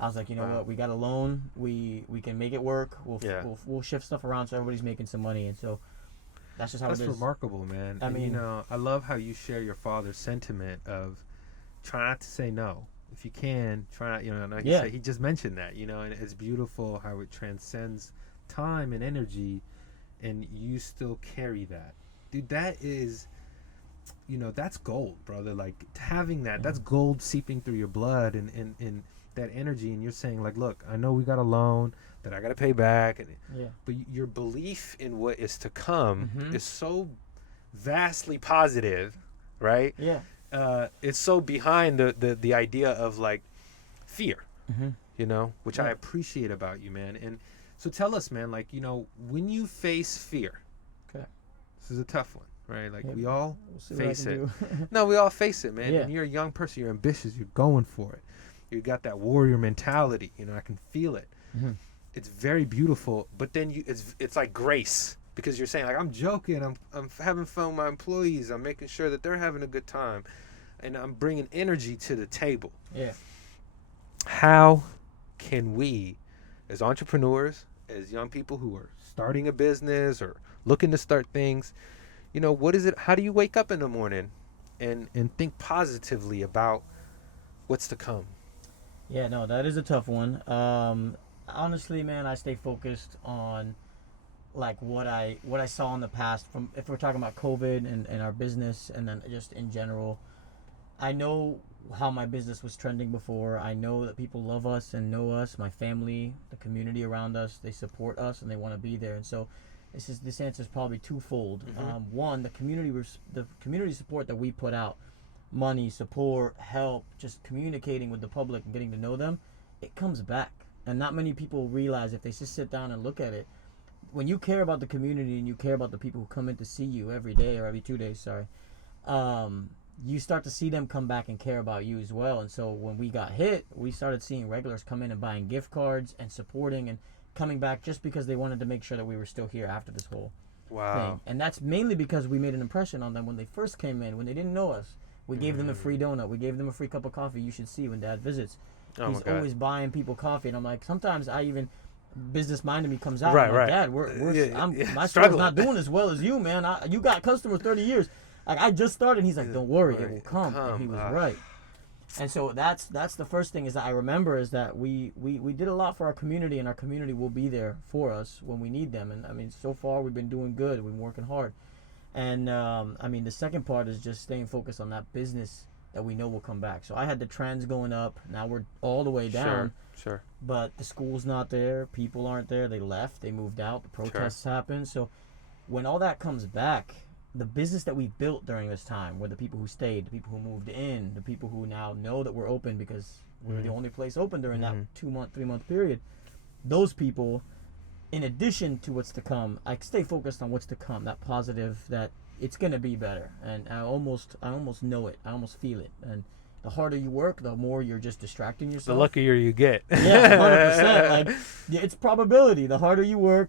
I was like, you know what? We got a loan. We can make it work. We'll shift stuff around so everybody's making some money. And so that's just how it is. That's remarkable, man. I mean, I love how you share your father's sentiment of try not to say no. If you can, try not, like you said, he just mentioned that, and it's beautiful how it transcends time and energy, and you still carry that. Dude, that is, that's gold, brother. Like, having that, that's gold seeping through your blood and that energy, and you're saying, like, look, I know we got a loan that I got to pay back, but your belief in what is to come is so vastly positive, right? Yeah. it's so behind the idea of like fear, you know, which I appreciate about you, man. And so tell us, man, like, you know, when you face fear, Okay. this is a tough one, right? Like Yeah, we all we'll see what I face can it. do. No, we all face it, man. Yeah. And you're a young person, you're ambitious, you're going for it. You got that warrior mentality, you know, I can feel it. Mhm. It's very beautiful, but then it's like grace, because you're saying like, I'm joking, I'm having fun with my employees, I'm making sure that they're having a good time, and I'm bringing energy to the table. Yeah. How can we, as entrepreneurs, as young people who are starting a business or looking to start things, you know, what is it? How do you wake up in the morning and think positively about what's to come? Yeah, no, that is a tough one. Honestly, man, I stay focused on like what I saw in the past. From if we're talking about COVID and our business, and then just in general, I know how my business was trending before. I know that people love us and know us, my family, the community around us. They support us and they want to be there. And so, this answer is probably twofold. One, the community support that we put out, money, support, help, just communicating with the public and getting to know them, it comes back. And not many people realize, if they just sit down and look at it, when you care about the community and you care about the people who come in to see you every day or every 2 days, you start to see them come back and care about you as well. And so when we got hit, we started seeing regulars come in and buying gift cards and supporting and coming back just because they wanted to make sure that we were still here after this whole thing. And that's mainly because we made an impression on them when they first came in, when they didn't know us. We gave them a free donut. We gave them a free cup of coffee. You should see when Dad visits. He's always buying people coffee. And I'm like, sometimes I even, business mind of me comes out. I'm like, Dad, my store's not doing as well as you, man. You got customers 30 years. Like, I just started. He's like, don't worry, it will come. And he was right. And so that's the first thing is that I remember is that we did a lot for our community, and our community will be there for us when we need them. And I mean, so far we've been doing good. We've been working hard. And I mean, the second part is just staying focused on that business that we know will come back. So I had the trends going up. Now we're all the way down. Sure. But the school's not there. People aren't there. They left. They moved out. The protests happened. So when all that comes back, the business that we built during this time, where the people who stayed, the people who moved in, the people who now know that we're open because we're the only place open during that 2-month, 3-month period, those people, in addition to what's to come, I stay focused on what's to come, that positive, that it's going to be better. And I almost know it. I almost feel it. And the harder you work, the more you're just distracting yourself. The luckier you get. Yeah, 100%. Like, it's probability. The harder you work,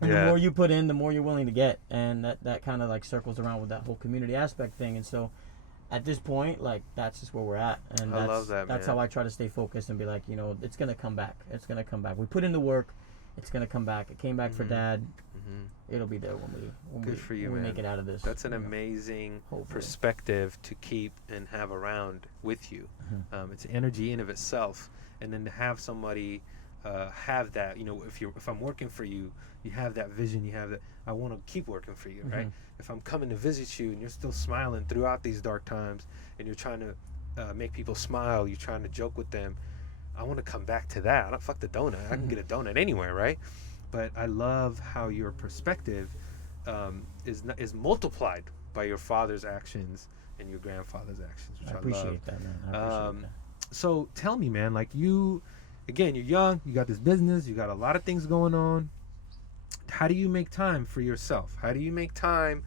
and the more you put in, the more you're willing to get. And that kind of like circles around with that whole community aspect thing. And so at this point, like, that's just where we're at. And I love that, that's man. how I try to stay focused and be like, you know, it's going to come back. It's going to come back. We put in the work. It's going to come back. It came back for Dad. It'll be there when we make it out of this. That's an amazing perspective to keep and have around with you. It's energy in of itself. And then to have somebody have that, you know, if I'm working for you, you have that vision, you have that, I want to keep working for you, right? If I'm coming to visit you and you're still smiling throughout these dark times and you're trying to make people smile, you're trying to joke with them, I want to come back to that. I don't fuck the donut. I can get a donut anywhere, right? But I love how your perspective is multiplied by your father's actions and your grandfather's actions, which I appreciate love. that, man. I appreciate that. So tell me, man, like again, you're young, you got this business, you got a lot of things going on. How do you make time for yourself? How do you make time?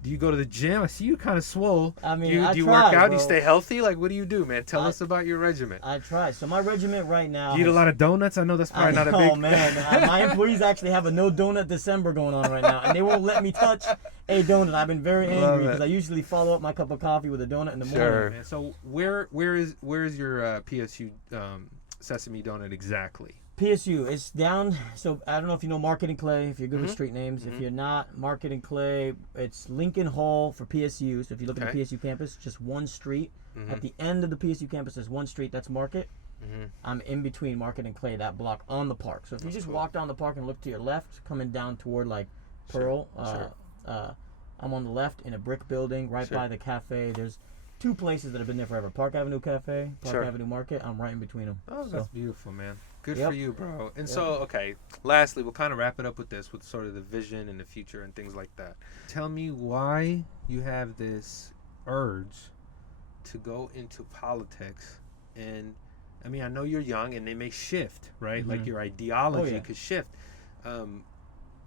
Do you go to the gym? I see you kind of swole. I mean, do you try, work out? Bro. Do you stay healthy? Like, what do you do, man? Tell us about your regimen. I try. So my regiment right now. Do you eat a lot of donuts? I know that's probably not a big. Oh man, my employees actually have a no donut December going on right now, and they won't let me touch a donut. I've been very angry because I usually follow up my cup of coffee with a donut in the morning. Man. So where is your PSU Sesame Donut exactly? PSU, it's down. So I don't know if you know Market and Clay, if you're good with street names. If you're not, Market and Clay, it's Lincoln Hall for PSU. So if you look at the PSU campus, just one street. At the end of the PSU campus, there's one street, that's Market. I'm in between Market and Clay, that block on the park. So if you just walk down the park and look to your left, coming down toward like Pearl, I'm on the left in a brick building right by the cafe. There's two places that have been there forever. Park Avenue Cafe, Park Avenue Market. I'm right in between them. Oh, that's beautiful, man. Good for you, bro. And so, okay, lastly, we'll kind of wrap it up with this, with sort of the vision and the future and things like that. Tell me why you have this urge to go into politics? And I mean, I know you're young, and they may shift, right? Like your ideology could shift.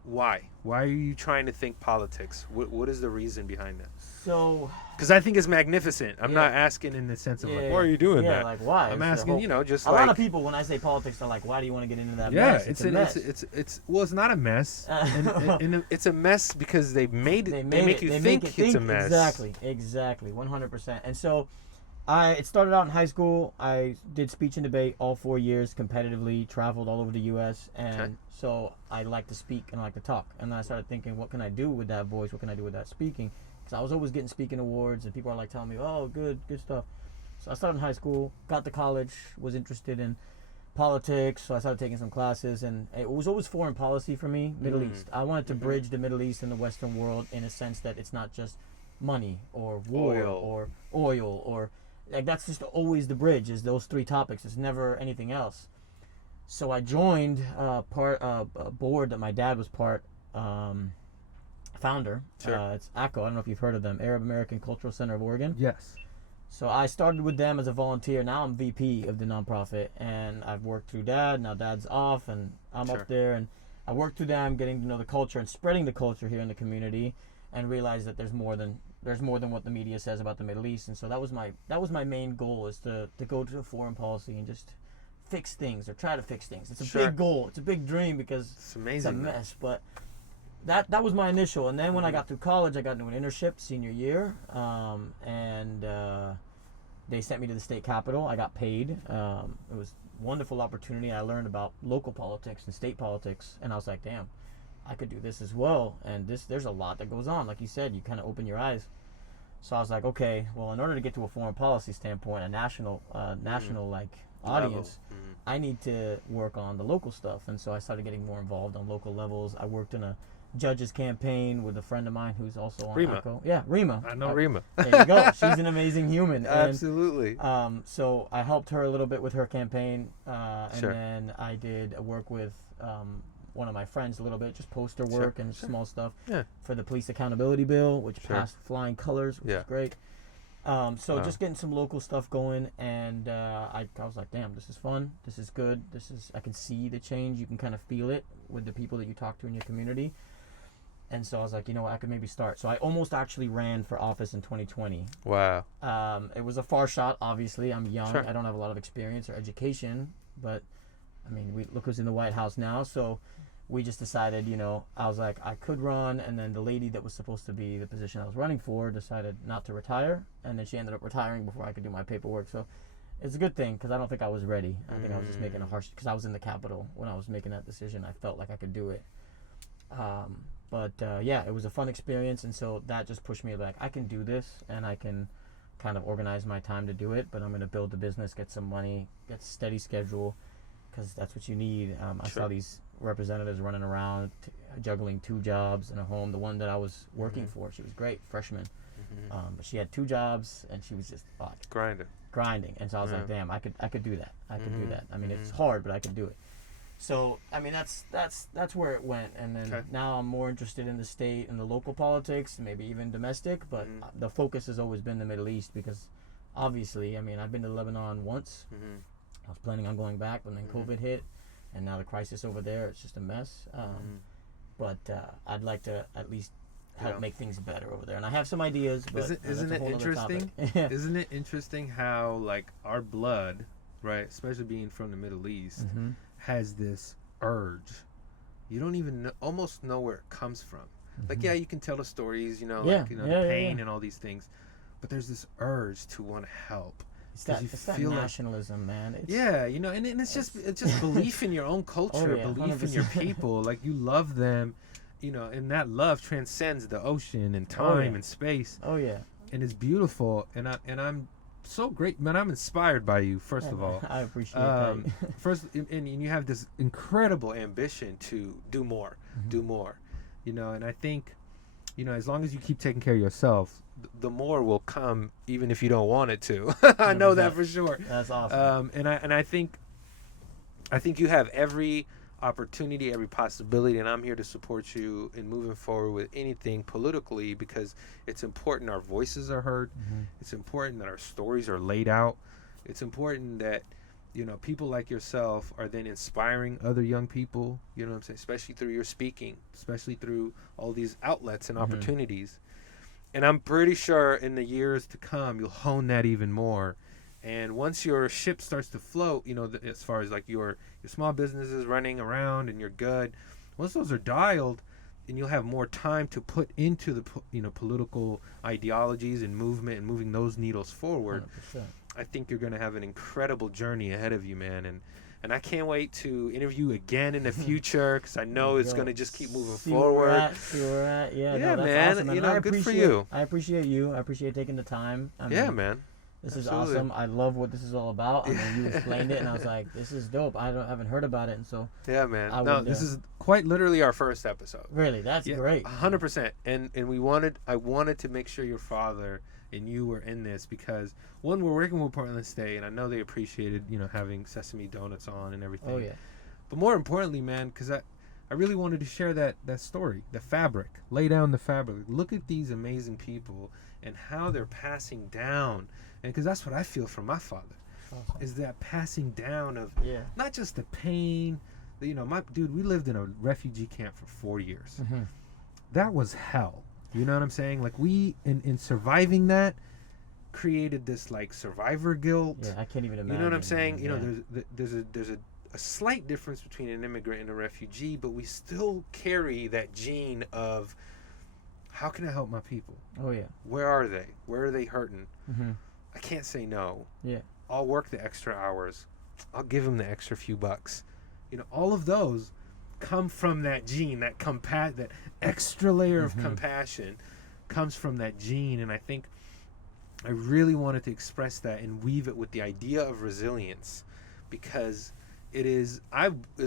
Why? Why are you trying to think politics? What is the reason behind that? So, because I think it's magnificent. I'm not asking in the sense of like, why are you doing that? Yeah, like why? I'm asking, you know, just a like lot of people when I say politics are like, why do you want to get into that yeah, mess? It's a mess. It's well, it's not a mess. and it's a mess because they make you think it's a mess. Exactly, 100%. And so, it started out in high school. I did speech and debate all 4 years competitively, traveled all over the U.S. And so I like to speak and I like to talk. And then I started thinking, what can I do with that voice? What can I do with that speaking? Because I was always getting speaking awards and people are like telling me, oh, good stuff. So I started in high school, got to college, was interested in politics. So I started taking some classes, and it was always foreign policy for me, Middle East. I wanted to bridge the Middle East and the Western world in a sense that it's not just money or war or oil or like that's just always the bridge is those three topics. It's never anything else. So I joined a board that my dad was founder. It's ACO. I don't know if you've heard of them, Arab American Cultural Center of Oregon. Yes. So I started with them as a volunteer. Now I'm VP of the nonprofit, and I've worked through Dad. Now Dad's off, and I'm up there, and I worked through them, getting to know the culture and spreading the culture here in the community, and realized that there's more than what the media says about the Middle East. And so that was my main goal, is to go to foreign policy and just fix things or try to fix things. It's a big goal. It's a big dream because it's amazing. It's a mess, but that was my initial. And then when I got through college, I got into an internship senior year, and they sent me to the state capitol. I got paid. It was a wonderful opportunity. I learned about local politics and state politics, and I was like, damn, I could do this as well. And there's a lot that goes on. Like you said, you kind of open your eyes. So I was like, okay, well, in order to get to a foreign policy standpoint, a national like audience, I need to work on the local stuff. And so I started getting more involved on local levels. I worked in a judge's campaign with a friend of mine who's also on ACO. Yeah, Rima. I know Rima. There you go. She's an amazing human. Absolutely. And, so I helped her a little bit with her campaign, and then I did work with one of my friends a little bit, just poster work and small stuff for the police accountability bill, which passed flying colors, which is great. Just getting some local stuff going, and I was like, damn, this is fun, this is good, I can see the change, you can kind of feel it with the people that you talk to in your community. And so I was like, you know what, I could maybe start. So I almost actually ran for office in 2020. Wow. It was a far shot, obviously. I'm young. I don't have a lot of experience or education. But, I mean, look who's in the White House now. So we just decided, I was like, I could run. And then the lady that was supposed to be the position I was running for decided not to retire. And then she ended up retiring before I could do my paperwork. So it's a good thing because I don't think I was ready. I think I was just making a harsh, because I was in the Capitol when I was making that decision. I felt like I could do it. But it was a fun experience, and so that just pushed me like, I can do this, and I can kind of organize my time to do it, but I'm going to build the business, get some money, get a steady schedule, because that's what you need. I saw these representatives running around, juggling 2 jobs and a home. The one that I was working for, she was great, freshman, but she had 2 jobs, and she was just grinding. And so I was like, damn, I could do that. I could do that. I mean, it's hard, but I could do it. So, I mean, that's where it went. And then now I'm more interested in the state and the local politics, maybe even domestic. But the focus has always been the Middle East because, obviously, I mean, I've been to Lebanon once. I was planning on going back, but then COVID hit. And now the crisis over there, it's just a mess. But I'd like to at least help make things better over there. And I have some ideas, but isn't it interesting? Isn't it interesting how, like, our blood, right, especially being from the Middle East, has this urge. You don't even almost know where it comes from. Like, you can tell the stories, the pain and all these things, but there's this urge to want to help. It's that nationalism, man. And it's just belief in your own culture, belief 100%. In your people. Like, you love them, and that love transcends the ocean and time and space. And it's beautiful, and I'm so great, man. I'm inspired by you, first of all. I appreciate that. First, and you have this incredible ambition to do more, and I think, as long as you keep taking care of yourself, the more will come, even if you don't want it to. I know that for sure. That's awesome. And I think you have every opportunity, every possibility, and I'm here to support you in moving forward with anything politically, because it's important our voices are heard. It's important that our stories are laid out. It's important that, you know, people like yourself are then inspiring other young people, you know what I'm saying, especially through your speaking, especially through all these outlets and opportunities. And I'm pretty sure in the years to come, you'll hone that even more. And once your ship starts to float, you know, as far as like your small businesses running around and you're good, once those are dialed, then you'll have more time to put into the, you know, political ideologies and movement and moving those needles forward. 100%. I think you're going to have an incredible journey ahead of you, man. And I can't wait to interview again in the future, because I know it's going to just keep moving forward. See where we're at. Yeah, Yeah, no, that's man. awesome, man. You know, good for you. I appreciate you. I appreciate taking the time. I Yeah, mean, man. This Absolutely. is awesome. I love what this is all about. I mean, you explained it, and I was like, "This is dope." I haven't heard about it, and so Yeah, man. I No, would, this is quite literally our first episode. really, that's great. 100%. And I wanted to make sure your father and you were in this, because one, we're working with Portland State, and I know they appreciated, you know, having Sesame Donuts on and everything. Oh yeah, But more importantly, man, because I really wanted to share that story, the fabric, lay down the fabric. Look at these amazing people and how they're passing down. And because that's what I feel from my father, awesome. is that passing down of Yeah. not just the pain. You know, we lived in a refugee camp for 4 years. That was hell. You know what I'm saying? Like, we, in surviving that, created this like survivor guilt. Yeah, I can't even imagine. You know what I'm saying? Man. You know, there's a slight difference between an immigrant and a refugee, but we still carry that gene of, how can I help my people? Oh yeah. Where are they? Where are they hurting? Mhm. I can't say no. Yeah. I'll work the extra hours. I'll give them the extra few bucks. You know, all of those come from that gene, that extra layer of compassion comes from that gene. And I think I really wanted to express that and weave it with the idea of resilience, because it is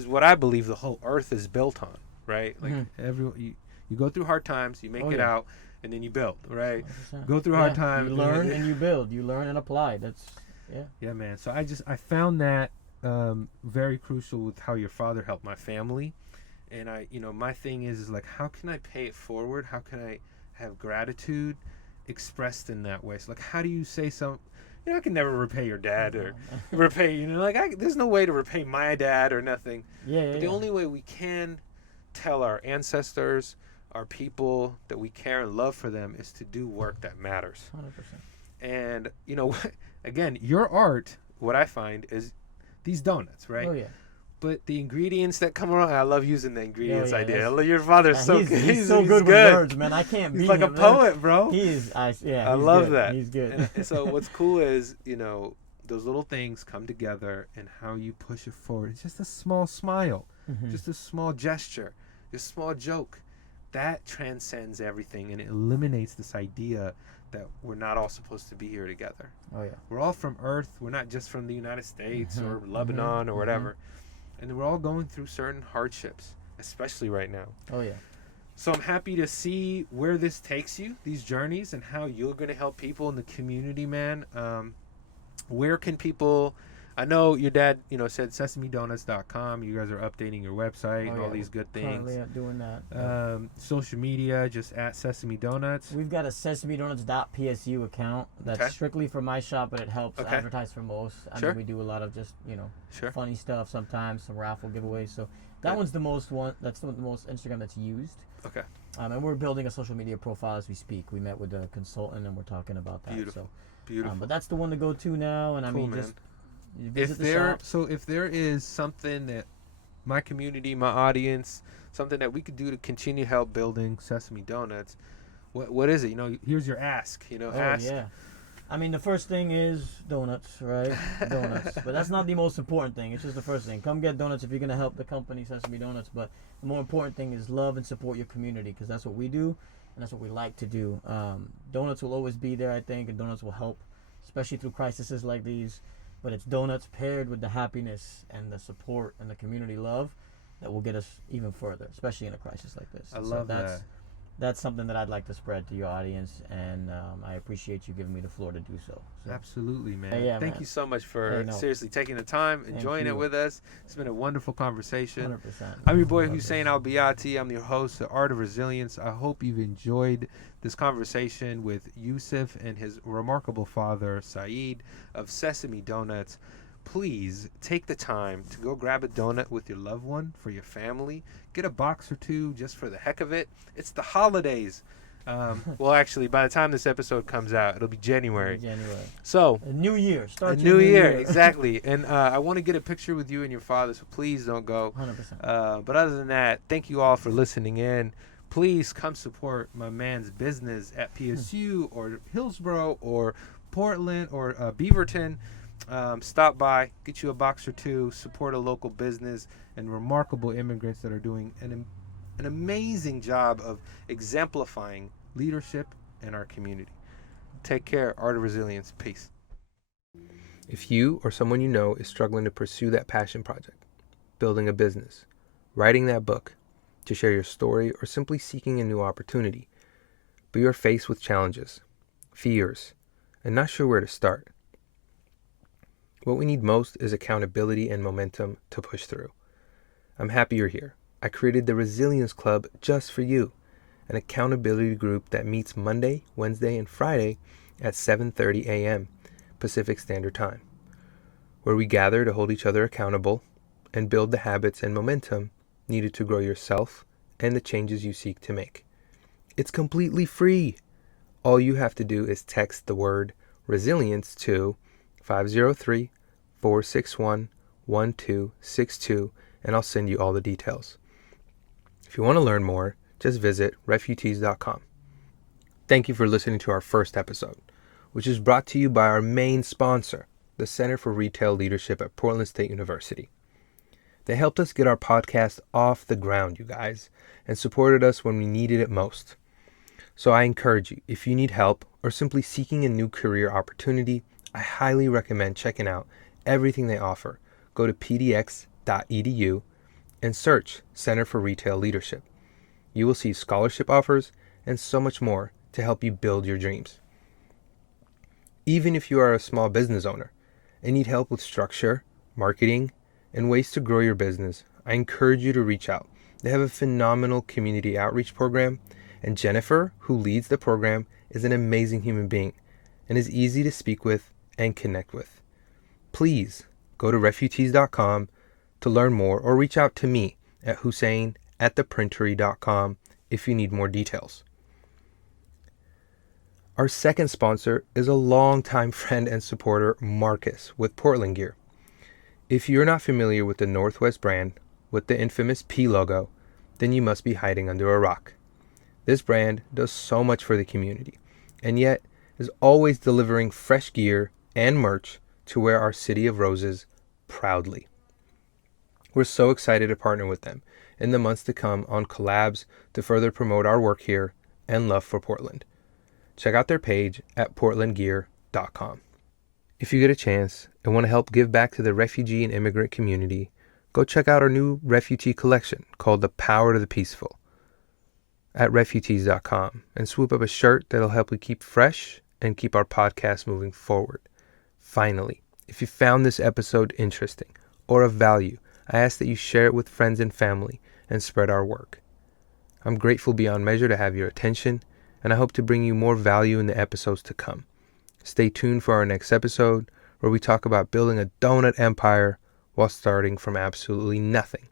what I believe the whole earth is built on, right? Like you go through hard times, you make it out, and then you build, right? 100%. Go through hard times. You learn and you build. You learn and apply. That's Yeah, man. So I found that very crucial with how your father helped my family. And my thing is like, how can I pay it forward? How can I have gratitude expressed in that way? So like, how do you say I can never repay your dad or repay, there's no way to repay my dad or nothing. But the only way we can tell our ancestors, our people, that we care and love for them is to do work that matters. 100%. And, again, your art, what I find is these donuts, right? Oh yeah. But the ingredients that come around, I love using the ingredients yeah, idea. Your father's so good. He's so good with words, man. I can't beat He's like him, a poet, bro. I love good. that. He's good. And so what's cool is, those little things come together and how you push it forward. It's just a small smile, just a small gesture, just a small joke. That transcends everything, and it eliminates this idea that we're not all supposed to be here together. Oh yeah. We're all from Earth. We're not just from the United States or Lebanon or whatever. And we're all going through certain hardships, especially right now. Oh yeah. So I'm happy to see where this takes you, these journeys, and how you're going to help people in the community, man. Where can people... I know your dad, said sesamedonuts.com. You guys are updating your website and all these good things. Currently doing that. Social media, just at Sesame Donuts. We've got a sesamedonuts.psu account that's strictly for my shop, but it helps advertise for most. I mean, we do a lot of just, funny stuff sometimes, some raffle giveaways. So that one's the most that's the most Instagram that's used. Okay. And we're building a social media profile as we speak. We met with a consultant and we're talking about that. Beautiful. So, Beautiful. But that's the one to go to now. And cool, I mean, man. just visit the shop. If there is something that my community, my audience, something that we could do to continue to help building Sesame Donuts, what is it? Here's your ask. Ask. Yeah. I mean, the first thing is donuts, right? Donuts. But that's not the most important thing. It's just the first thing. Come get donuts if you're going to help the company Sesame Donuts. But the more important thing is love and support your community, because that's what we do and that's what we like to do. Donuts will always be there, I think, and donuts will help, especially through crises like these. But it's donuts paired with the happiness and the support and the community love that will get us even further, especially in a crisis like this. I love that. that's something that I'd like to spread to your audience, and I appreciate you giving me the floor to do so. Absolutely, man. Yeah, Thank man. you so much for Hey, no. seriously taking the time, Thank enjoying it you. with us. It's been a wonderful conversation. 100%. I'm your boy Love Hussein this. Albiati. I'm your host, The Art of Resilience. I hope you've enjoyed this conversation with Yussef and his remarkable father, Saaied, of Sesame Donuts. Please take the time to go grab a donut with your loved one, for your family. Get a box or two just for the heck of it. It's the holidays. Well, actually, by the time this episode comes out, it'll be January. So, a new year. Start a your new year, year. exactly. And I want to get a picture with you and your father, so please don't go. 100%. But other than that, thank you all for listening in. Please come support my man's business at PSU or Hillsborough or Portland or Beaverton. Stop by, get you a box or two, support a local business and remarkable immigrants that are doing an amazing job of exemplifying leadership in our community. Take care. Art of Resilience. Peace. If you or someone you know is struggling to pursue that passion project, building a business, writing that book, to share your story, or simply seeking a new opportunity, but you're faced with challenges, fears, and not sure where to start, what we need most is accountability and momentum to push through. I'm happy you're here. I created the Resilience Club just for you, an accountability group that meets Monday, Wednesday, and Friday at 7:30 a.m. Pacific Standard Time, where we gather to hold each other accountable and build the habits and momentum needed to grow yourself and the changes you seek to make. It's completely free. All you have to do is text the word resilience to 503-461-1262, and I'll send you all the details. If you want to learn more, just visit refugees.com. Thank you for listening to our first episode, which is brought to you by our main sponsor, the Center for Retail Leadership at Portland State University. They helped us get our podcast off the ground, you guys, and supported us when we needed it most. So I encourage you, if you need help or simply seeking a new career opportunity, I highly recommend checking out everything they offer. Go to pdx.edu and search Center for Retail Leadership. You will see scholarship offers and so much more to help you build your dreams. Even if you are a small business owner and need help with structure, marketing, and ways to grow your business, I encourage you to reach out. They have a phenomenal community outreach program, and Jennifer, who leads the program, is an amazing human being and is easy to speak with and connect with. Please go to refugees.com to learn more, or reach out to me at hussein@theprintery.com if you need more details. Our second sponsor is a longtime friend and supporter, Marcus, with Portland Gear. If you're not familiar with the Northwest brand with the infamous P logo, then you must be hiding under a rock. This brand does so much for the community, and yet is always delivering fresh gear and merch to wear our City of Roses proudly. We're so excited to partner with them in the months to come on collabs to further promote our work here and love for Portland. Check out their page at portlandgear.com. If you get a chance and want to help give back to the refugee and immigrant community, go check out our new refugee collection called The Power to the Peaceful at refugees.com and swoop up a shirt that'll help you keep fresh and keep our podcast moving forward. Finally, if you found this episode interesting or of value, I ask that you share it with friends and family and spread our work. I'm grateful beyond measure to have your attention, and I hope to bring you more value in the episodes to come. Stay tuned for our next episode, where we talk about building a donut empire while starting from absolutely nothing.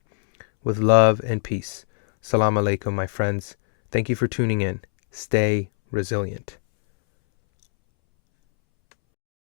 With love and peace. Salam alaikum, my friends. Thank you for tuning in. Stay resilient.